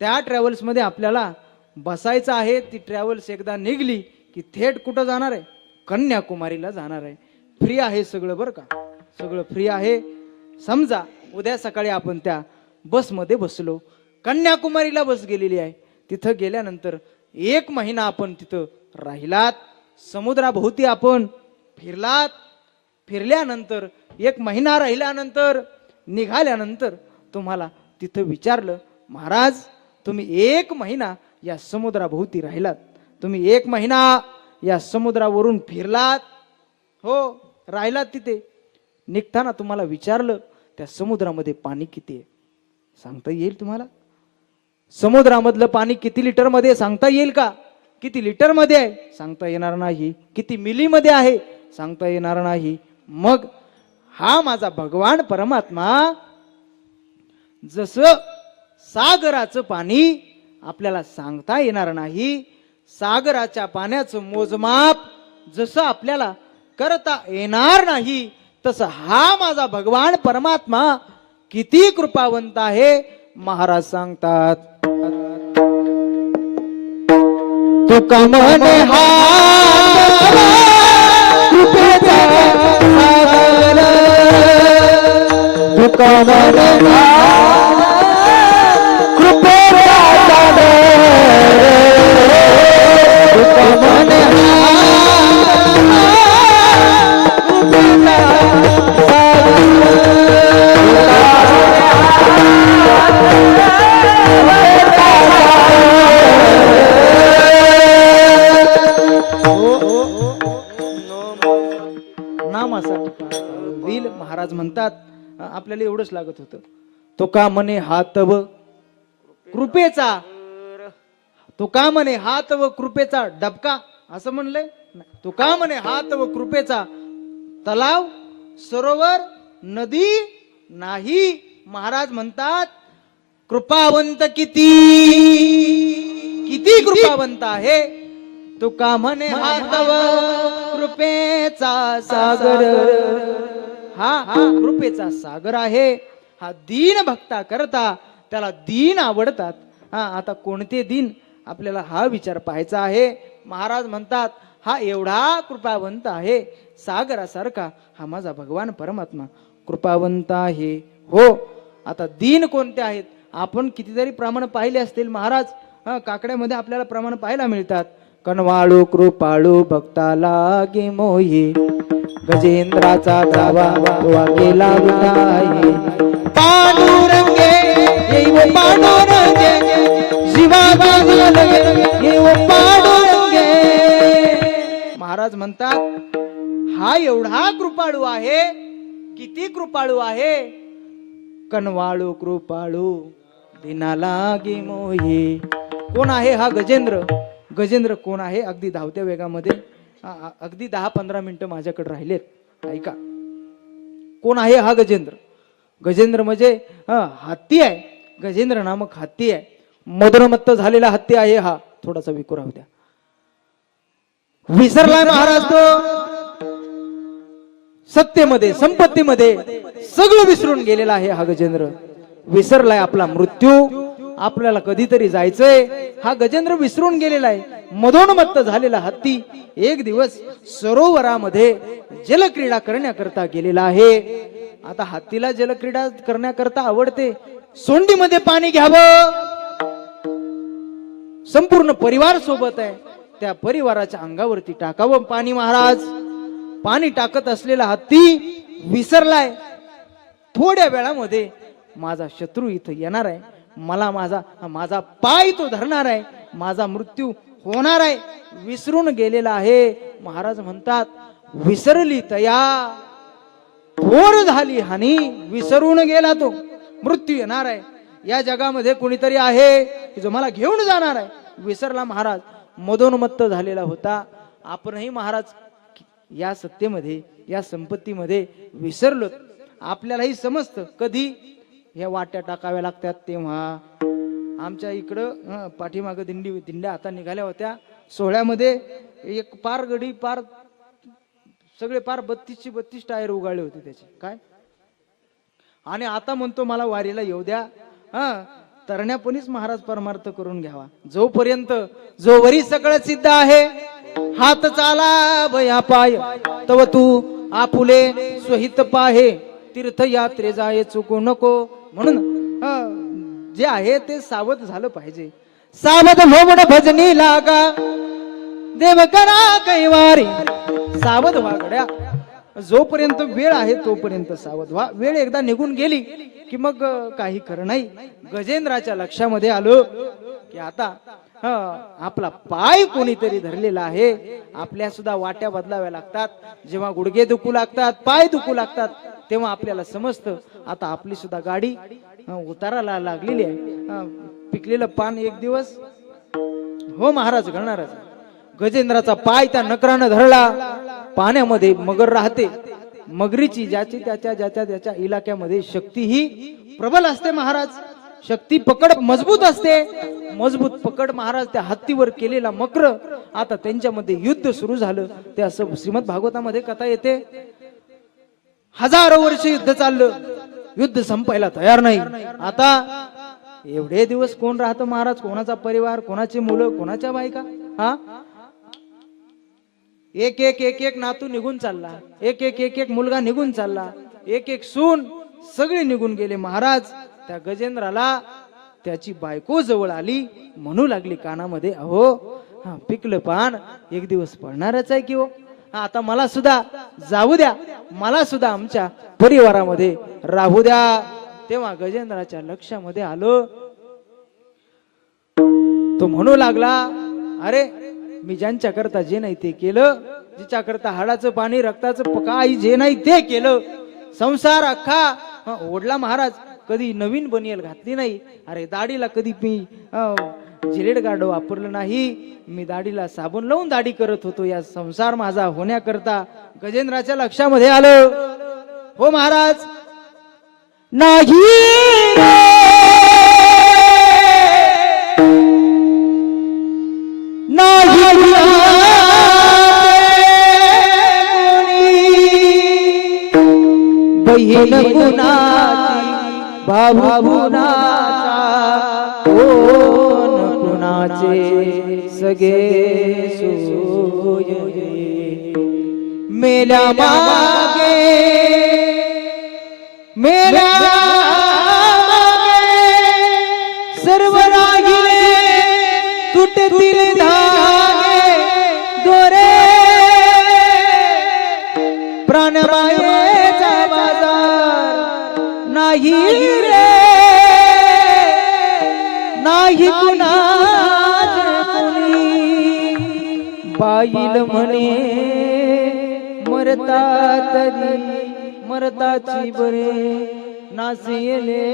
त्या ट्रॅव्हल्समध्ये आपल्याला बसायचं आहे. ती ट्रॅव्हल्स एकदा निघली की थेट कुठं जाणार आहे? कन्याकुमारीला जाणार आहे. फ्री आहे सगळं बरं का, सगळं फ्री आहे. समजा उद्या सकाळी आपण त्या बसमध्ये बसलो, कन्याकुमारीला बस गेलेली आहे. तिथं गेल्यानंतर 1 महिना आपण तिथं राहिलात, समुद्राभोवती आपण फिरलात. फिरल्यानंतर 1 महिना राहिल्यानंतर निघाल्यानंतर तुम्हाला तिथं विचारलं, महाराज तुम्ही 1 महिना या समुद्राभोवती राहिलात, तुम्ही 1 महिना या समुद्रावरून फिरलात, हो राहिलात तिथे. निघताना तुम्हाला विचारलं त्या समुद्रामध्ये पाणी किती आहे, सांगता येईल तुम्हाला? समुद्रामधलं पाणी किती लिटर मध्ये सांगता येईल का? किती लिटर मध्ये आहे सांगता येणार नाही. किती मिली मध्ये आहे सांगता येणार नाही. मग हा माझा भगवान परमात्मा जसं सागराचं पाणी आपल्याला सांगता येणार नाही, सागराच्या पाण्याचं मोजमाप जसं आपल्याला करता येणार नाही, तसं हा माझा भगवान परमात्मा किती कृपावंत आहे. महाराज सांगतात, तुका म्हणे हा कृपेचा सागर, तुका म्हणे हा कृपेचा सागर, तुका म्हणे वील. महाराज म्हणतात आपल्याला एवढंच लागत होतं. तो का म्हणे हात व कृपेचा, तो का म्हणे हात व कृपेचा डबका, असं म्हणलंय. तो का म्हणे हात व कृपेचा तलाव, सरोवर, नदी नाही. महाराज म्हणतात कृपावंत किती किती कृपावंत आहे. तो का म्हणे हात व कृपेचा सागर, हा कृपेचा सागर आहे. हा दीन भक्ता करता त्याला दीन आवडतात. आता कोणते दीन आपल्याला हा विचार पाहायचा आहे. महाराज म्हणतात हा एवढा कृपावंत आहे, सागरासारखा हा माझा भगवान परमात्मा कृपावंत आहे. हो, आता दीन कोणते आहेत आपण कितीतरी प्रमाण पाहिले असतील. महाराज काकड्यामध्ये आपल्याला प्रमाण पाहायला मिळतात. कनवाळू कृपाळू भक्ताला गे मोही, गजेंद्राचा धावा केला विठाई, पांडुरंगे येव पांडुरंगे, शिवा येव पांडुरंगे. महाराज म्हणतात हा एवढा कृपाळू आहे, किती कृपाळू आहे. कनवाळू कृपाळू दिनाला गे मोही. कोण आहे हा गजेंद्र? गजेंद्र कोण आहे? अगदी धावत्या वेगामध्ये अगदी 10-15 मिनिटं माझ्याकडे राहिलेत, ऐका. कोण आहे हा गजेंद्र? गजेंद्र म्हणजे हत्ती आहे. गजेंद्र नामक हत्ती आहे. मदोन्मत्त झालेला हत्ती आहे हा. थोडासा विकुरा होत्या, विसरलाय महाराज तो. सत्तेमध्ये संपत्तीमध्ये सगळं विसरून गेलेला आहे हा गजेंद्र. विसरलाय आपला मृत्यू, आपल्याला कधीतरी जायचंय. हा गजेंद्र विसरून गेलेला आहे. मदोन्मत्त झालेला हत्ती एक दिवस सरोवरामध्ये जलक्रीडा करण्याकरता गेलेला आहे. आता हत्तीला जलक्रीडा करण्याकरता आवडते. सोंडीमध्ये पाणी घ्यावं, संपूर्ण परिवार सोबत आहे, त्या परिवाराच्या अंगावरती टाकावं पाणी महाराज. पाणी टाकत असलेला हत्ती विसरलाय, थोड्या वेळामध्ये माझा शत्रू इथं येणार आहे, मला माझा पाय तो धरणार आहे, माझा मृत्यू होणार आहे. विसरून गेलेला आहे. महाराज म्हणतात विसरली तया थोर झाली हानी. विसरून गेला तो, मृत्यू येणार आहे. या जगामध्ये कोणीतरी आहे की जो मला घेऊन जाणार आहे. विसरला महाराज, मदोन्मत्त झालेला होता. आपणही महाराज या सत्तेमध्ये, या संपत्तीमध्ये विसरलो. आपल्यालाही समजतं कधी ह्या वाट्या टाकाव्या लागतात तेव्हा. आमच्या इकडं पाठीमागं दिंड्या आता निघाल्या होत्या. सोहळ्यामध्ये एक पार गडी पार सगळे पार 32 टायर उगाळले होते त्याचे काय. आणि आता म्हणतो मला वारीला येऊ द्या. तरण्यापणीच महाराज परमार्थ करून घ्यावा. जोपर्यंत जोवरी सगळं सिद्ध आहे, हात चाला भया पाय तव तू आपुले स्वहित पाहे. तीर्थयात्रे जाये चुकू नको. म्हणून जे आहे ते सावध झालं पाहिजे. सावध होमण भजनी लागा देव करा कैवारी. सावध व्हा गड्या, जोपर्यंत वेळ आहे तोपर्यंत सावध व्हा. वेळ एकदा निघून गेली की मग काही खरं नाही. गजेंद्राच्या लक्षामध्ये आलो की आता आपला पाय कोणीतरी धरलेला आहे. आपल्या सुद्धा वाट्या बदलाव्या लागतात. जेव्हा गुडघे दुखू लागतात, पाय दुखू लागतात, तेव्हा आपल्याला समजतं आता आपली सुद्धा गाडी उताराला लागलेली आहे. पिकलेलं पान एक दिवस हो महाराज घडणारच. गजेंद्राचा पाय त्या नकरानं धरला. पाण्यामध्ये मगर राहते. मगरीची ज्याची त्याच्या इलाक्यामध्ये शक्ती ही प्रबल असते महाराज. शक्ती पकड मजबूत असते. मजबूत पकड महाराज त्या हत्तीवर केलेला मकर. आता त्यांच्यामध्ये युद्ध सुरू झालं. ते असं श्रीमद भागवतामध्ये कथा येते. हजारो वर्ष युद्ध चाललं, युद्ध संपायला तयार नाही. आता एवढे दिवस कोण राहतं महाराज? कोणाचा परिवार, कोणाची मुलं, कोणाच्या बायका. एक एक एक एक नातू निघून चालला, एक एक एक एक मुलगा निघून चालला, एक एक सून, सगळे निघून गेले महाराज. त्या गजेंद्राला त्याची बायको जवळ आली, म्हणू लागली कानामध्ये, अहो पिकलं पान एक दिवस पडणारच आहे की हो. आता मला सुद्धा जाऊ द्या, मला सुद्धा आमच्या परिवारामध्ये राहू द्या. तेव्हा गजेंद्राच्या लक्षामध्ये आलं. तो म्हणू लागला, अरे मी ज्यांच्या करता जे नाही ते केलं, जिच्या करता हाडाचं पाणी रक्ताचं पकाई जे नाही ते केलं, संसार अख्खा ओढला महाराज. कधी नवीन बनियल घातली नाही. अरे दाढीला कधी मी जिलेट गार्ड वापरलं नाही. मी दाढीला साबण लावून दाढी करत होतो. या संसार माझा होण्याकरता गजेंद्राच्या लक्षामध्ये आलं. हो महाराज, नाही बहीण कुणाची, भाऊ कुणाचा, कोण कुणाचे सगळे सोय. मेल्या मागे, मेल्या मागे सर्व राहिले तुटतील धागे दोरे. प्राणमायेचा बाजार नाही रे, नाही कुणाचे कुणी. बाईल म्हणे मरता तरी मरताची बरे, नासिले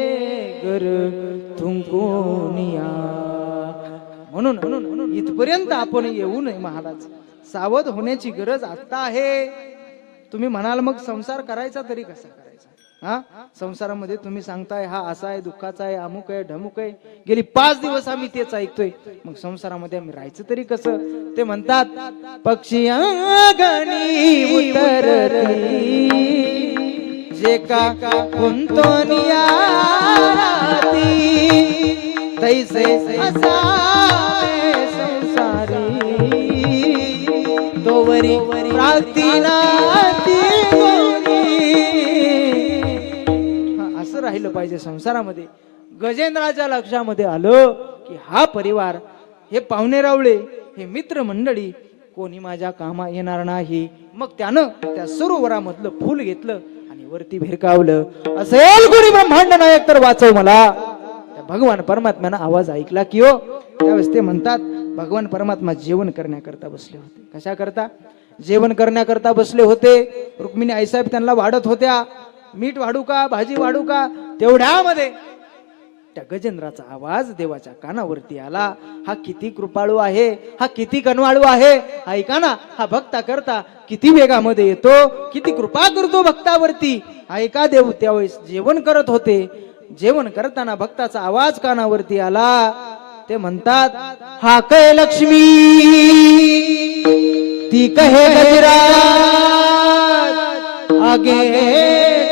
घर थुंकूनिया. म्हणून इथपर्यंत आपण येऊ नये महाराज. सावध होण्याची गरज आता आहे. तुम्ही म्हणाल मग संसार करायचा तरी कसा करायचा? संसारामध्ये तुम्ही सांगताय हा असा आहे, दुःखाचा आहे, अमुक आहे, ढमुक आहे. गेली 5 दिवस आम्ही तेच ऐकतोय. मग संसारामध्ये आम्ही राहायचं तरी कसं? ते म्हणतात पक्षी अंगणी उतरती, जे का कुंतोनिया राहती, तैसे असावे संसारी, तोवरी प्राप्तीला असं राहिलं पाहिजे संसारामध्ये. गजेंद्राच्या लक्षामध्ये आलं की हा परिवार हे पाहुणे रावळे, हे मित्र मंडळी कोणी माझ्या कामा येणार नाही. मग त्यानं त्या सरोवरामधलं फूल घेतलं आणि वरती भिरकावलं, असेल कोणी ब्रह्मांड नायक तर वाचव मला. त्या भगवान परमात्म्यानं आवाज ऐकला की हो. त्यावेळेस ते म्हणतात भगवान परमात्मा जेवण करण्याकरता बसले होते. कशा करता? जेवण करण्याकरता बसले होते. रुक्मिणी आईसाहेब त्यांना वाढत होत्या, मीठ वाढू का, भाजी वाढू का. तेवढ्यामध्ये त्या गजेंद्राचा आवाज देवाच्या कानावरती आला. हा किती कृपाळू आहे, हा किती कनवाळू आहे. ऐका ना, हा भक्ता करता किती वेगामध्ये येतो, किती कृपा करतो भक्तावरती. ऐका, देव त्यावेळेस जेवण करत होते. जेवण करताना भक्ताचा आवाज कानावरती आला. ते म्हणतात, हा कै लक्ष्मी ती कहे गजराज, आगे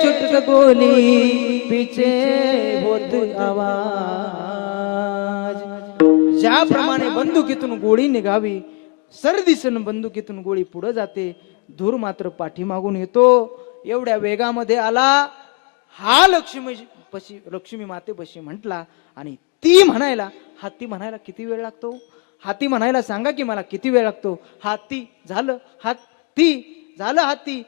चुटक बोली पीछे होत आवाज. ज्याप्रमाणे बंदुकीतून गोळी निघावी, सरदिसन बंदुकीतून गोळी पुढे जाते, धूर मात्र पाठीमागून येतो, एवढ्या वेगामध्ये आला. हा लक्ष्मी मातेपाशी म्हटला. आणि ती म्हणायला, हाती म्हणायला किती वेळ लागतो? हाती म्हणायला सांगा की मला किती वेळ लागतो? हाती झालं, हाती झालं, हाती.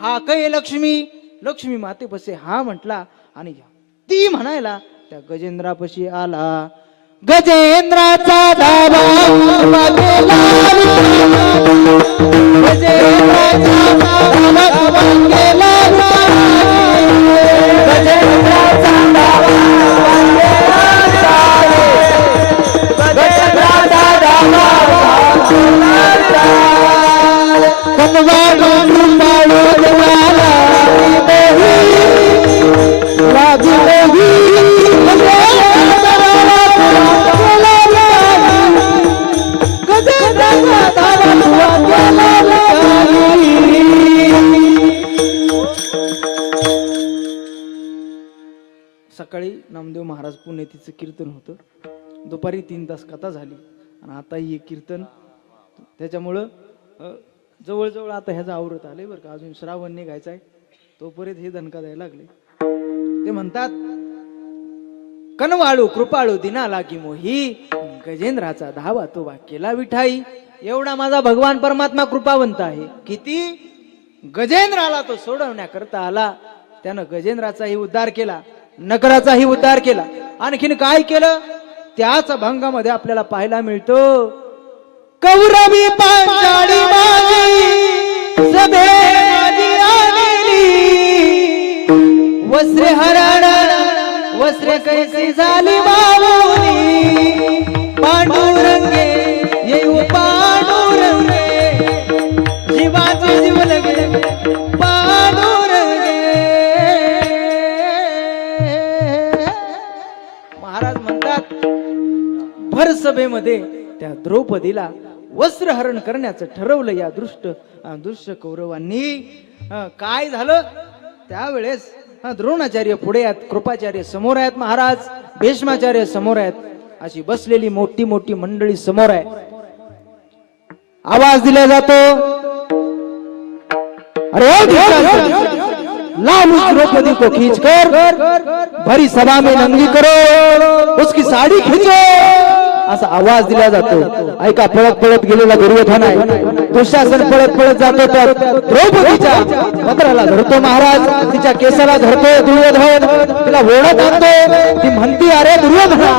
हा कै लक्ष्मी, लक्ष्मी मातेपाशी हा म्हटला. आणि ती म्हणायला त्या गजेंद्रापाशी आला. गजेंद्राचा धावा गेला, गजेंद्राचा धावा गेला, गजेंद्राचा धावा सकाळी नामदेव महाराज पुण्यतिथीचं कीर्तन होतं. दुपारी 3 तास कथा झाली आणि आता ही कीर्तन. त्याच्यामुळं जवळजवळ आता ह्याचं आवरत आलंय बरं का. अजून श्रावण निघायचा आहे, तोपर्यंत हे दणका द्यायला लागले. ते म्हणतात, कनवाळू कृपाळू दिना लागी मोही, गजेंद्राचा धावा तो केला विठाई. एवढा माझा भगवान परमात्मा कृपावंत आहे. किती? गजेंद्राला तो सोडवण्याकरता आला. त्यानं गजेंद्राचाही उद्धार केला, नगराचाही उद्धार केला. आणखीन काय केलं त्याच भंगामध्ये आपल्याला पाहायला मिळतो. कौरवी पांचाळी माझी सभे माझी आलेली, वस्त्रे हरण वस्त्रे कैसी झाली माऊली, पांडुरंगे येऊ पांडुरंगे, जीवाचे जीव लगे पांडुरंगे. महाराज म्हणतात, भर सभेमध्ये त्या द्रौपदीला वस्त्रहरण करण्याचं ठरवलं या दुष्ट कौरवांनी. काय झालं त्यावेळेस? द्रोणाचार्य पुढे आहेत, कृपाचार्य समोर आहेत, महाराज भीष्माचार्य समोर आहेत. अशी बसलेली मोठी मोठी मंडळी समोर आहे. आवाज दिला जातो, अरे लाल उस द्रौपदी को खींच कर भरी सभा में नंगी करो, उसकी साड़ी खींचो, असा आवाज दिला जातो. ऐका, पळत पळत गेलेला दुर्योधन आहे. दुःशासन पळत पळत जातो तर द्रौपदीच्या पत्राला धरतो महाराज, तिच्या केसाला धरतो दुर्योधन, तिला ओढत आणतो. ती म्हणती, अरे दुर्योधना,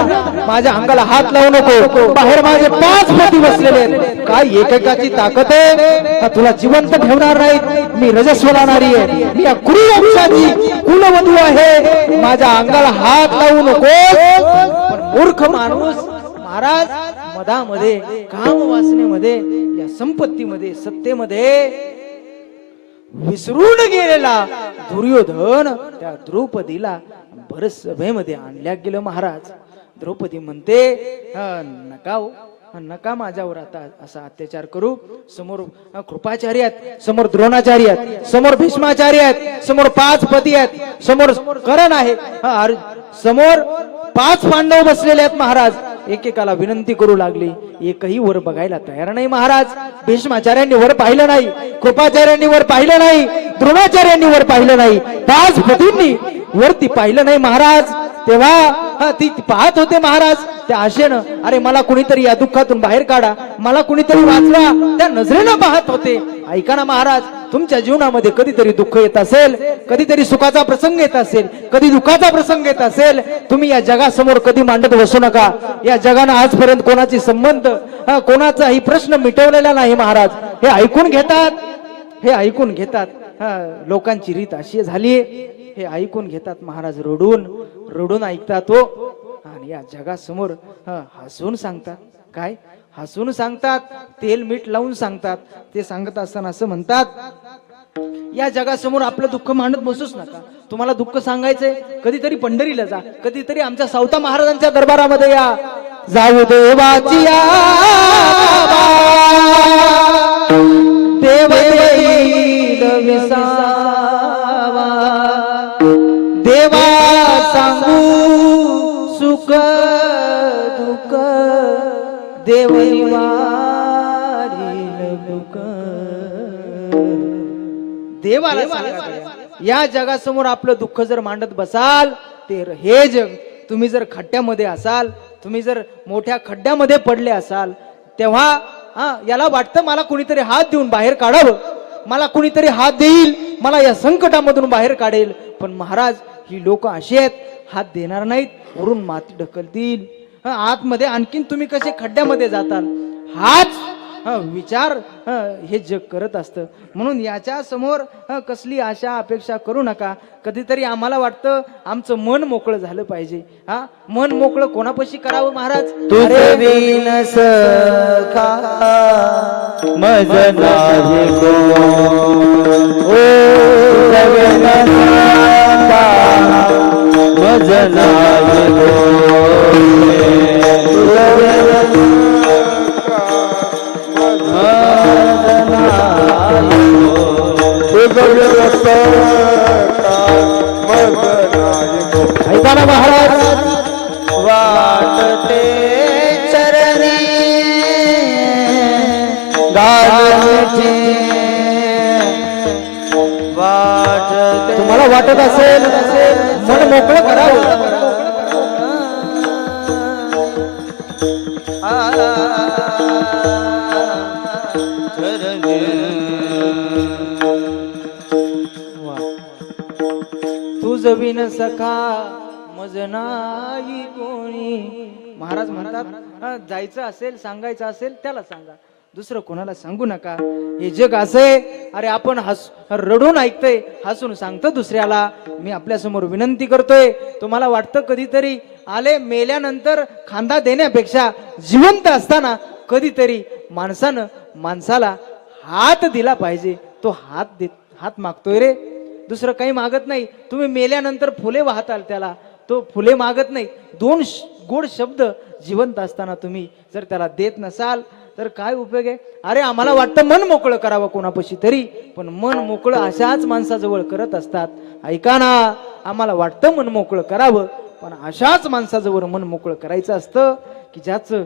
माझ्या अंगाला हात लावू नको, बाहेर माझे 5 पती बसलेले आहेत. काय एकेकाची ताकद आहे, तुला जिवंत ठेवणार नाही. मी रजस्वला नारी आहे, मी या कुरुवंशाची कुलवधू आहे, माझ्या अंगाला हात लावू नको. मूर्ख माणूस महाराज मधामध्ये, काम वासनेमध्ये, या संपत्तीमध्ये, सत्तेमध्ये विसरून गेलेला दुर्योधन त्या द्रौपदीला भर सभेमध्ये आणल्या गेलं. महाराज द्रौपदी म्हणते, नका माझ्यावर आता असा अत्याचार करू. समोर कृपाचार्य आहेत, समोर द्रोणाचार्य आहेत, समोर भीष्माचार्य आहेत, समोर 5 पती आहेत, समोर कर्ण आहे, समोर 5 पांडव बसलेले आहेत. महाराज एकेकाला विनंती करू लागली, एकही वर बघायला तयार नाही. महाराज भीष्माचार्यांनी वर पाहिलं नाही, कृपाचार्यांनी वर पाहिलं नाही, द्रोणाचार्यांनी वर पाहिलं नाही, 5 पतींनी वरती पाहिलं नाही. महाराज तेव्हा ती पाहत होते महाराज त्या आशेनं, अरे मला कुणीतरी या दुःखातून बाहेर काढा, मला कुणीतरी वाचवा, त्या नजरेनं पाहत होते. ऐका ना महाराज, तुमच्या जीवनामध्ये कधीतरी दुःख येत असेल, कधीतरी सुखाचा प्रसंग येत असेल, कधी दुःखाचा प्रसंग येत असेल, तुम्ही या जगासमोर कधी मांडत बसू नका. या जगानं आजपर्यंत कोणाची संबंध कोणाचाही प्रश्न मिटवलेला नाही महाराज. हे ऐकून घेतात, हे ऐकून घेतात. लोकांची रीत अशी झालीये, हे ऐकून घेतात महाराज, रडून रडून ऐकतात हो. आणि या जगासमोर हसून सांगतात. काय हसून सांगतात, तेल मीठ लावून सांगतात. ते सांगत असताना असं म्हणतात, या जगासमोर आपलं दुःख मांडत बसूच नका. तुम्हाला दुःख सांगायचंय, कधीतरी पंढरीला जा, कधीतरी आमच्या सावता महाराजांच्या दरबारामध्ये या. जाऊ देवाची देव येईल विसावा, देवा सांगू सुख दुःख, देव निवारील दुःख. देवाला या जगासमोर आपलं दुःख जर मांडत बसाल, तर हे जग, तुम्ही जर खड्ड्यामध्ये असाल, तुम्ही जर मोठ्या खड्ड्यामध्ये पडले असाल, तेव्हा याला वाटतं मला कुणीतरी हात देऊन बाहेर काढावं, मला कुणीतरी हात देईल, मला या संकटामधून बाहेर काढेल. पण महाराज, ही लोक अशी आहेत, हात देणार नाहीत, वरून माती ढकलतील. आतमध्ये आणखीन तुम्ही कसे खड्ड्यामध्ये जाताल, हाच विचार हे जग करत असतं. म्हणून याच्या समोर कसली आशा अपेक्षा करू नका. कधीतरी आम्हाला वाटतं आमचं मन मोकळं झालं पाहिजे. मन मोकळं कोणापाशी करावं महाराज? तुझे विन सखा मज नाही गो, ओ जगन्नाथा मज नाही गो, ऐका महाराज, वाटते चरणी गाठी, वाटते. तुम्हाला वाटत असेल मन मोकळं करावं, तुझ विन सखा मज नाही कोणी. महाराज म्हणतात, जायचं असेल, सांगायचं असेल त्याला सांगा, दुसरं कोणाला सांगू नका. हे जग असे, अरे आपण रडून ऐकतोय, हसून सांगतो दुसऱ्याला. मी आपल्या समोर विनंती करतोय, तुम्हाला वाटतं कधीतरी आले मेल्यानंतर खांदा देण्यापेक्षा जिवंत असताना कधीतरी माणसानं माणसाला हात दिला पाहिजे. तो हात मागतोय रे, दुसरं काही मागत नाही. तुम्ही मेल्यानंतर फुले वाहताल त्याला, तो फुले मागत नाही. दोन गोड शब्द जिवंत असताना तुम्ही जर त्याला देत नसाल तर काय उपयोग आहे? अरे आम्हाला वाटतं मन मोकळं करावं कोणापाशी तरी, पण मन मोकळं अशाच माणसाजवळ करत असतात. ऐका ना, आम्हाला वाटतं मन मोकळं करावं, पण अशाच माणसाजवळ मन मोकळं करायचं असतं की ज्याचं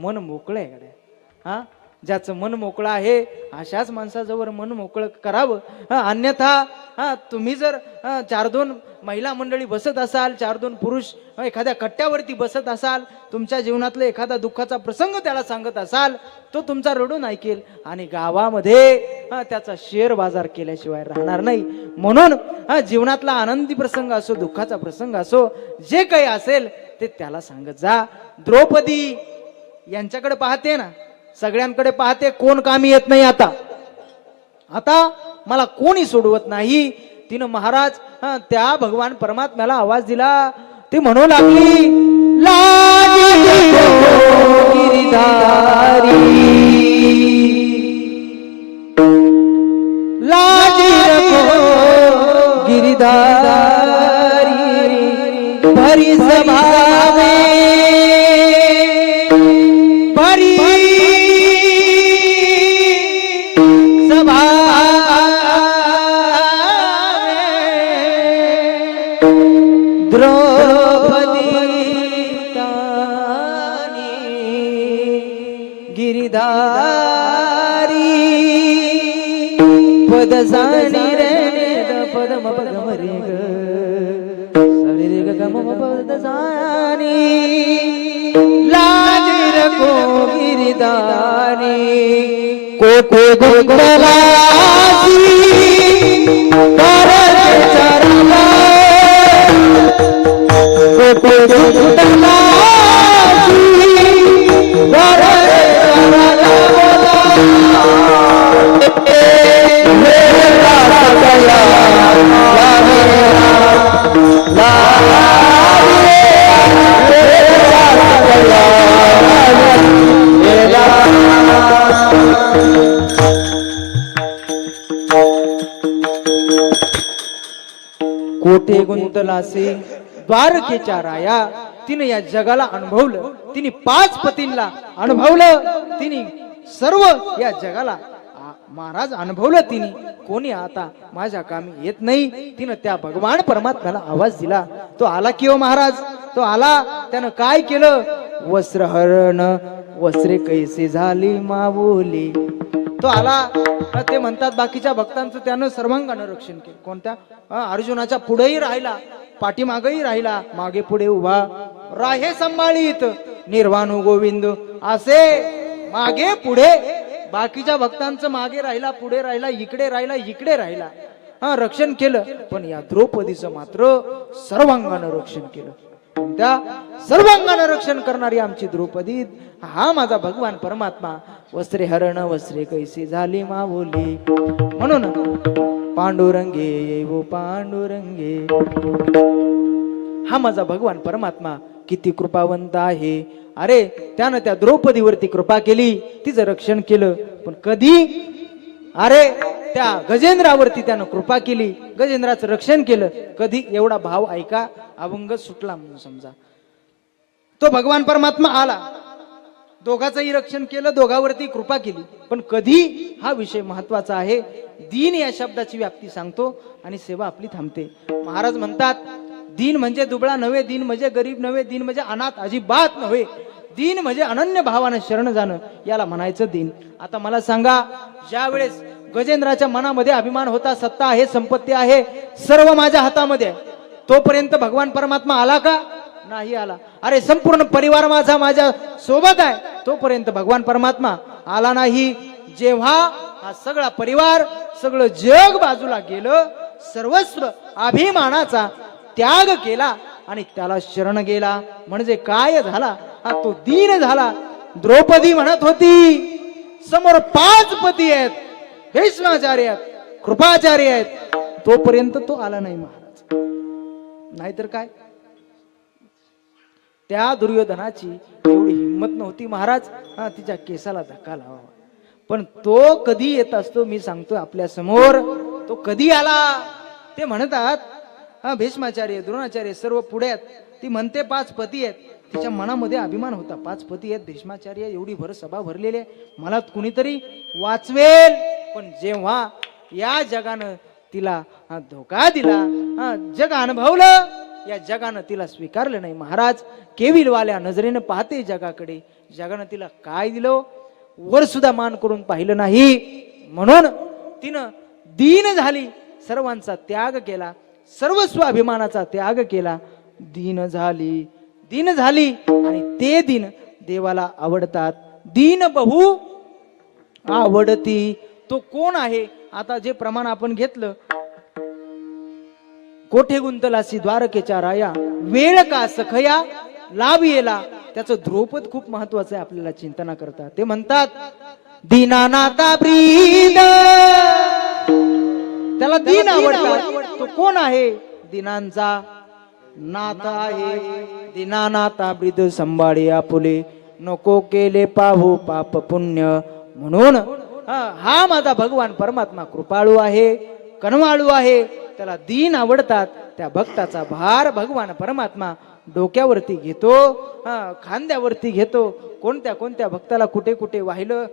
मन मोकळं आहे. ज्याचं मन मोकळं आहे अशाच माणसाजवळ मन मोकळं करावं. अन्यथा तुम्ही जर 4-2 महिला मंडळी बसत असाल, 4-2 पुरुष एखाद्या कट्ट्यावरती बसत असाल, तुमच्या जीवनातला एखादा दुःखाचा प्रसंग त्याला सांगत असाल, तो तुमचा रडून ऐकेल आणि गावामध्ये त्याचा शेअर बाजार केल्याशिवाय राहणार नाही. म्हणून जीवनातला आनंदी प्रसंग असो, दुःखाचा प्रसंग असो, जे काही असेल ते त्याला सांगत जा. द्रौपदी यांच्याकडे पाहते ना, सगळ्यांकडे पाहते, कोण कामी येत नाही. आता मला कोणी सोडवत नाही. तिनं महाराज त्या भगवान परमात्म्याला आवाज दिला. ती म्हणू लागली, लाजी गिरिधारी, लाजी गिरिधारी, भरी सभा गिरिधारी, पद सानी रे पद म पद म रे ग, सा रे ग गमपदसानी लाजे रखो गिरदानी कोटे गुंतलासी द्वारके चरला कोटे गुंतलासी द्वारके चरला मेरा सगला कोठे गुंतलासे द्वारकेच्या राया तिने या जगाला अनुभवलं, तिने 5 पतींना अनुभवलं, तिने सर्व या जगाला महाराज अनुभवलं. तिने कोणी आता माझ्या कामी येत नाही. तिनं त्या भगवान परमात्म्याला आवाज दिला. तो आला की हो महाराज, तो आला. त्यानं काय केलं? वस्त्रहरण वस्त्रे कैसे झाली मावली. तो आला. ते म्हणतात बाकीच्या भक्तांचं त्यानं सर्वांगानं रक्षण केलं. कोणत्या? अर्जुनाच्या पुढेही राहिला, पाठीमागेही राहिला, मागे पुढे उभा राहे संभाळीत निर्वाणू गोविंद असे मागे पुढे बाकीच्या भक्तांचं मागे राहिला, पुढे राहिला, इकडे राहिला, इकडे राहिला. रक्षण केलं. पण या द्रौपदीचं मात्र सर्वांगानं रक्षण केलं. त्या सर्वांगानं रक्षण करणारी आमची द्रौपदी, हा माझा भगवान परमात्मा. वस्त्रे हरण वस्त्रे कैसी झाली मावली. म्हणून पांडुरंगे येवो पांडुरंगे, हा माझा भगवान परमात्मा किती कृपावंत आहे. अरे त्यानं त्या द्रौपदीवरती कृपा केली, तिचं रक्षण केलं. पण कधी? अरे त्या गजेंद्रावरती त्यानं कृपा केली, गजेंद्राचं रक्षण केलं. कधी? एवढा भाव ऐका. अभंग सुटला म्हणून समजा. तो भगवान परमात्मा आला, दोघांचंही रक्षण केलं, दोघांवरती कृपा केली. पण कधी? हा विषय महत्वाचा आहे. दीन या शब्दाची व्याप्ती सांगतो आणि सेवा आपली थांबते. महाराज म्हणतात दीन म्हणजे दुबळा नव्हे, दीन म्हणजे गरीब नव्हे, दीन म्हणजे अनाथ अजिबात नव्हे. दीन म्हणजे अनन्य भावानं शरण जाणं, याला म्हणायचं दीन. आता मला सांगा, ज्या वेळेस गजेंद्राच्या मनामध्ये अभिमान होता, सत्ता आहे, संपत्ती आहे, सर्व माझ्या हातामध्ये, तोपर्यंत भगवान परमात्मा आला का? नाही आला. अरे संपूर्ण परिवार माझा माझ्या सोबत आहे, तोपर्यंत भगवान परमात्मा आला नाही. जेव्हा हा सगळा परिवार, सगळं जग बाजूला गेलं, सर्वस्व अभिमानाचा त्याग केला आणि त्याला शरण गेला, म्हणजे काय झाला? हा तो दीन झाला. द्रौपदी म्हणत होती समोर 5 पती आहेत, भीष्माचार्य आहेत, कृपाचार्य आहेत, तोपर्यंत तो आला नाही महाराज. नाहीतर काय? त्या दुर्योधनाची एवढी हिंमत नव्हती महाराज, तिच्या केसाला धक्का लावावा. पण तो कधी येत असतो, मी सांगतो आपल्या समोर, तो कधी आला? ते म्हणतात भीष्माचार्य, द्रोणाचार्य सर्व पुढे आहेत. ती म्हणते 5 पती आहेत. तिच्या मनामध्ये अभिमान होता, 5 पती आहेत, भीष्माचार्य, एवढी भर सभा भरलेले, मला कुणीतरी वाचवेल. पण जेव्हा या जगानं तिला धोका दिला, जग अनुभवलं, या जगानं तिला स्वीकारलं नाही महाराज. केविलवाल्या नजरेनं पाहते जगाकडे, जगानं तिला काय दिलं? वर सुद्धा मान करून पाहिलं नाही. म्हणून तिनं दीन झाली, सर्वांचा त्याग केला, सर्वस्व अभिमानाचा त्याग केला, दीन झाली, दीन झाली. आणि ते दीन देवाला आवडतात. दीन बहु आवडती. तो कोण आहे? आता जे प्रमाण आपण घेतलं, कोठे गुंतलासी द्वारकेच्या राया, वेळ का सखया लाभ येला, त्याचं द्रौपद खूप महत्वाचं आहे आपल्याला चिंतना करता. ते म्हणतात दीनानाथा ब्रीद, त्याला दीन आवडतात. तो कोण आहे? दीनांचा नाथा आहे. दीनानाथा ब्रीद संभाळी आपुले, नको केले पाहू पाप पुण्य. म्हणून हा माझा भगवान परमात्मा कृपाळू आहे, कनवाळू आहे, त्याला दीन आवडतात. त्या भक्ताचा भार भगवान परमात्मा डोक्यावरती घेतो, खांद्यावरती घेतो. कोणत्या कोणत्या भक्ताला कुठे कुठे वाहिलं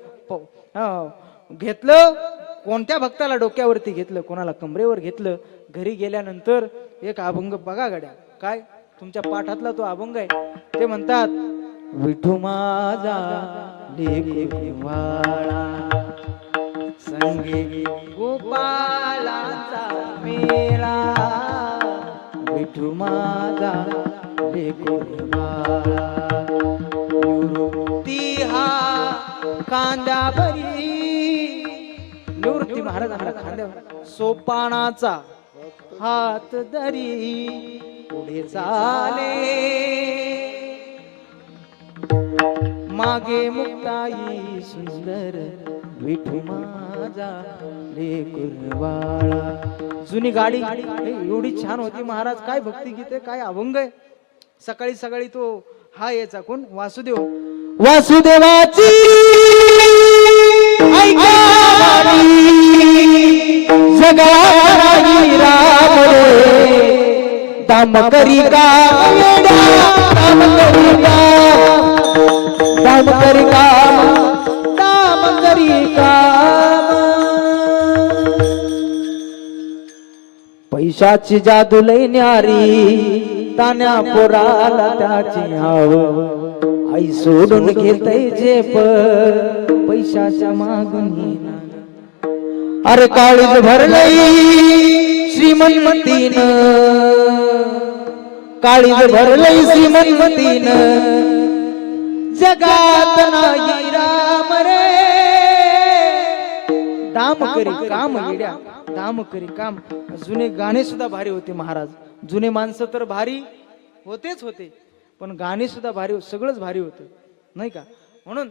घेतलं, कोणत्या भक्ताला डोक्यावरती घेतलं, कोणाला कमरेवर घेतलं. घरी गेल्यानंतर एक अभंग बघा गड्या, काय तुमच्या पाठातला तो अभंग आहे. ते म्हणतात विठू माझा लेकवाळा, संगे गोपालाचा मेळा, विठू माझा लेकरू बाळा. निवृत्ती हा खांद्यावरी, निवृत्ती महाराजांना खांद्यावर सोपानाचा हात धरी पुढे चाले. मागे मुक्ताई सुंदर विठू माझा लेकरू बाळा. जुनी गाडी एवढी छान होती महाराज. काय भक्ती गीते, काय अभंग आहे. सकाळी सकाळी तो हा याचा कोण वासुदेव, वासुदेवाची जगाई राम रे दाम करी का दाम करी का दाम करी का दाम करी का. पैशाची जादू लय न्यारी तान्या पोराला त्याची हाव. आई सोडून घेतय झेप पैशाच्या मागून. अरे काळीज भरलई श्रीमंतीन, काळीज भरलई श्रीमंतीन जगात नाही राम रे. दाम करी काम येड्या, दाम करी काम. जुने गाणे सुद्धा भारी होते महाराज. जुने माणसं तर भारी होतेच होते, पण गाणे सुद्धा भारी, सगळंच भारी होतं नाही का. म्हणून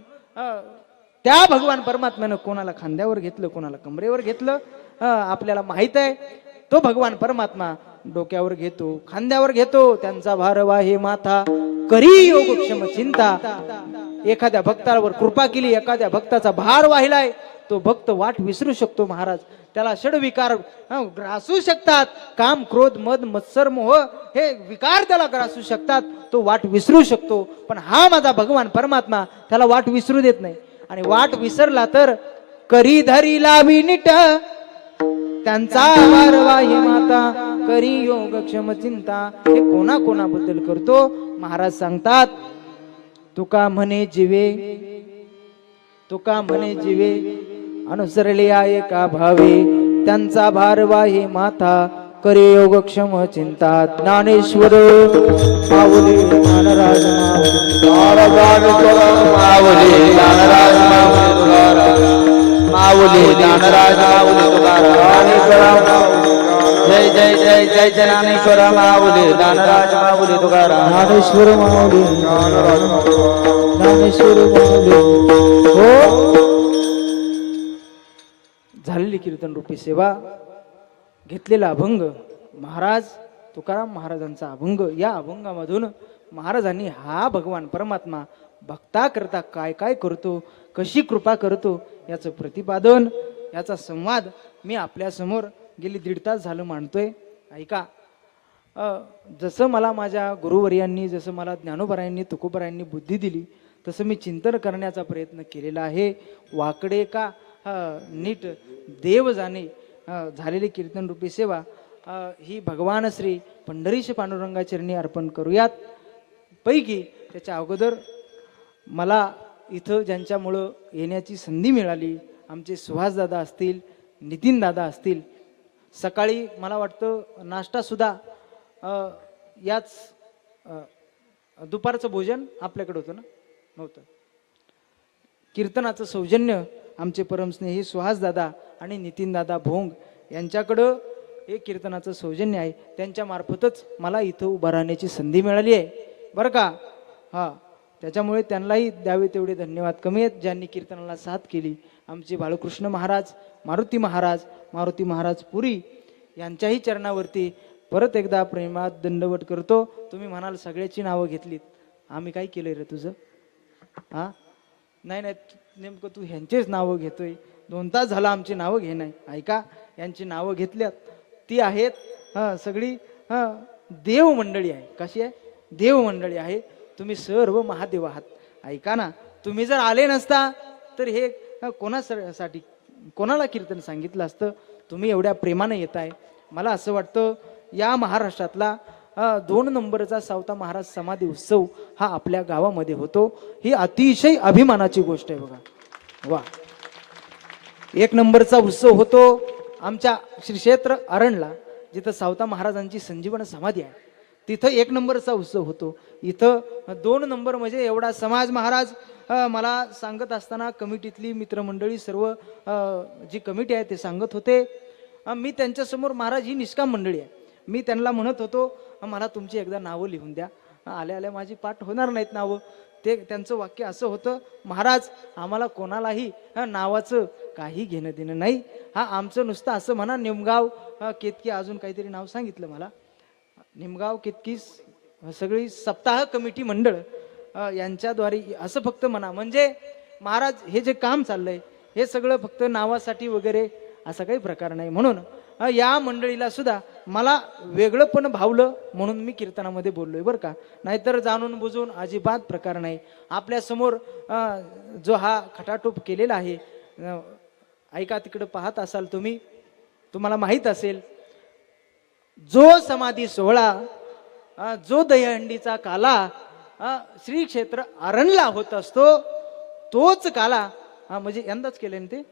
त्या भगवान परमात्म्यानं कोणाला खांद्यावर घेतलं, कोणाला कमरेवर घेतलं, आपल्याला माहित आहे. तो भगवान परमात्मा डोक्यावर घेतो, खांद्यावर घेतो. त्यांचा भार वाहे माथा करी योगक्षम चिंता. एखाद्या भक्तावर कृपा केली, एखाद्या भक्ताचा भार वाहिलाय, तो भक्त वाट विसरू शकतो महाराज. त्याला षडविकार ग्रासू शकतात. काम, क्रोध, मद, मत्सर, मोह हे विकार त्याला ग्रासू शकतात. तो वाट विसरू शकतो. पण हा माझा भगवान परमात्मा त्याला वाट विसरू देत नाही. आणि वाट विसरला तर करी धरी लावी नीट. त्यांचा भार वाहे माता करी योगक्षम चिंता. हे कोणा कोणाबद्दल करतो महाराज सांगतात. तुका म्हणे जीवे, तुका म्हणे जीवे अनुसरले आहे का भावे. त्यांचा भार वाहे माथा करे योगक्षम चिंता. ज्ञानेश्वर माऊली ज्ञानराज माऊली ज्ञानराज माऊली ज्ञानराज माऊली तुकाराम. जय जय जय जय ज्ञानेश्वर माऊली ज्ञानराज माऊली तुकाराम. ज्ञानेश्वर माऊली ज्ञानेश्वर माऊली. हो झालेली कीर्तन रूपी सेवा, घेतलेला अभंग महाराज तुकाराम महाराजांचा अभंग. या अभंगामधून महाराजांनी हा भगवान परमात्मा भक्ता करता काय काय करतो, कशी कृपा करतो याचं प्रतिपादन, याचा संवाद मी आपल्या समोर गेली 1.5 तास झालं मांडतोय. ऐका, जसं मला माझ्या गुरुवर्यांनी, जसं मला ज्ञानोबरायांनी, तुकोबरायांनी बुद्धी दिली, तसं मी चिंतन करण्याचा प्रयत्न केलेला आहे. वाकडे का नीट देव जाणे. झालेली कीर्तन रूपी सेवा ही भगवान श्री पंढरीश पांडुरंगाचरणी अर्पण करूयात. पैकी त्याच्या अगोदर मला इथं ज्यांच्यामुळं येण्याची संधी मिळाली, आमचे सुहासदादा असतील, नितीनदादा असतील. सकाळी मला वाटतं नाश्ता सुद्धा याच दुपारचं भोजन आपल्याकडे होतं ना, नव्हतं. कीर्तनाचं सौजन्य आमचे परमस्नेही सुहासदादा आणि नितीनदादा भोंग यांच्याकडं हे कीर्तनाचं सौजन्य आहे. त्यांच्या मार्फतच मला इथं उभा राहण्याची संधी मिळाली आहे बरं का. त्याच्यामुळे त्यांनाही द्यावे तेवढे धन्यवाद कमी आहेत ज्यांनी कीर्तनाला साथ केली. आमचे बाळकृष्ण महाराज, मारुती महाराज पुरी यांच्याही चरणावरती परत एकदा प्रेमात दंडवत करतो. तुम्ही म्हणाल सगळ्याची नावं घेतलीत, आम्ही काय केलंय रे तुझं? नाही नाही, नेमकं तू ह्यांचेच नावं घेतोय. 2 तास झाला आमची नावं घे नाही. ऐका, यांची नावं घेतल्यात ती आहेत सगळी देव मंडळी आहे. कशी आहे? देव मंडळी आहे. तुम्ही सर्व महादेव आहात. ऐका ना, तुम्ही जर आले नसता तर हे कोणासाठी, कोणाला कीर्तन सांगितलं असतं? तुम्ही एवढ्या प्रेमाने येताय. मला असं वाटतं या महाराष्ट्रातला 2 नंबरचा सावता महाराज समाधी उत्सव हा आपल्या गावामध्ये होतो. ही अतिशय अभिमानाची गोष्ट आहे बघा. वा, 1 नंबरचा उत्सव होतो आमच्या श्री क्षेत्र अरणला, जिथं सावता महाराजांची संजीवन समाधी आहे. तिथं 1 नंबरचा उत्सव होतो. इथं 2 नंबर म्हणजे एवढा समाज. महाराज मला सांगत असताना कमिटीतली मित्रमंडळी सर्व जी कमिटी आहे ते सांगत होते. मी त्यांच्यासमोर महाराज ही निष्काम मंडळी आहे. मी त्यांना म्हणत होतो मला तुमची एकदा नावं लिहून द्या. आल्या आल्या माझी पाठ होणार नाहीत नावं. ते त्यांचं वाक्य असं होतं, महाराज आम्हाला कोणालाही नावाचं काही घेणं देणं नाही. आमचं नुसतं असं म्हणा, निमगाव केतकी, अजून काहीतरी नाव सांगितलं मला, निमगाव केतकी सगळी सप्ताह कमिटी मंडळ यांच्याद्वारे असं फक्त म्हणा. म्हणजे महाराज हे जे काम चाललंय हे सगळं फक्त नावासाठी वगैरे असा काही प्रकार नाही. म्हणून या मंडळीला सुद्धा मला वेगळं पण भावलं म्हणून मी कीर्तनामध्ये बोललोय बरं का. नाहीतर जाणून बुजून अजिबात प्रकार नाही. आपल्या समोर जो हा खटाटोप केलेला आहे, ऐका, तिकडं पाहत असाल तुम्ही, तुम्हाला माहीत असेल, जो समाधी सोहळा, जो दहीहंडीचा काला श्री क्षेत्र आरणला होत असतो, तोच काला म्हणजे यंदाच केले ना ते,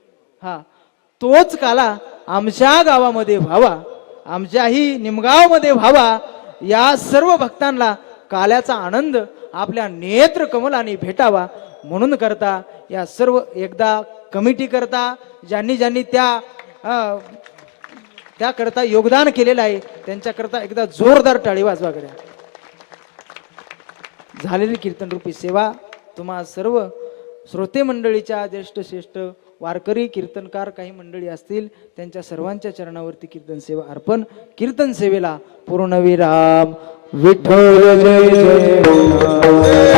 तोच काला आमच्या गावामध्ये व्हावा, आमच्याही निमगाव मध्ये व्हावा. या सर्व भक्तांना काल्याचा आनंद आपल्या नेत्र कमलाने भेटावा म्हणून करता या सर्व एकदा कमिटी करता ज्यांनी ज्यांनी त्या करता योगदान केलेलं आहे त्यांच्याकरता एकदा जोरदार टाळी वाजवा करा. झालेली कीर्तन रूपी सेवा तुम्हा सर्व श्रोते मंडळीच्या ज्येष्ठ श्रेष्ठ वारकरी कीर्तनकार काही मंडळी असतील त्यांच्या सर्वांच्या चरणावरती कीर्तन सेवा अर्पण. कीर्तन सेवेला पूर्णविराम. विठ्ठल जय जय.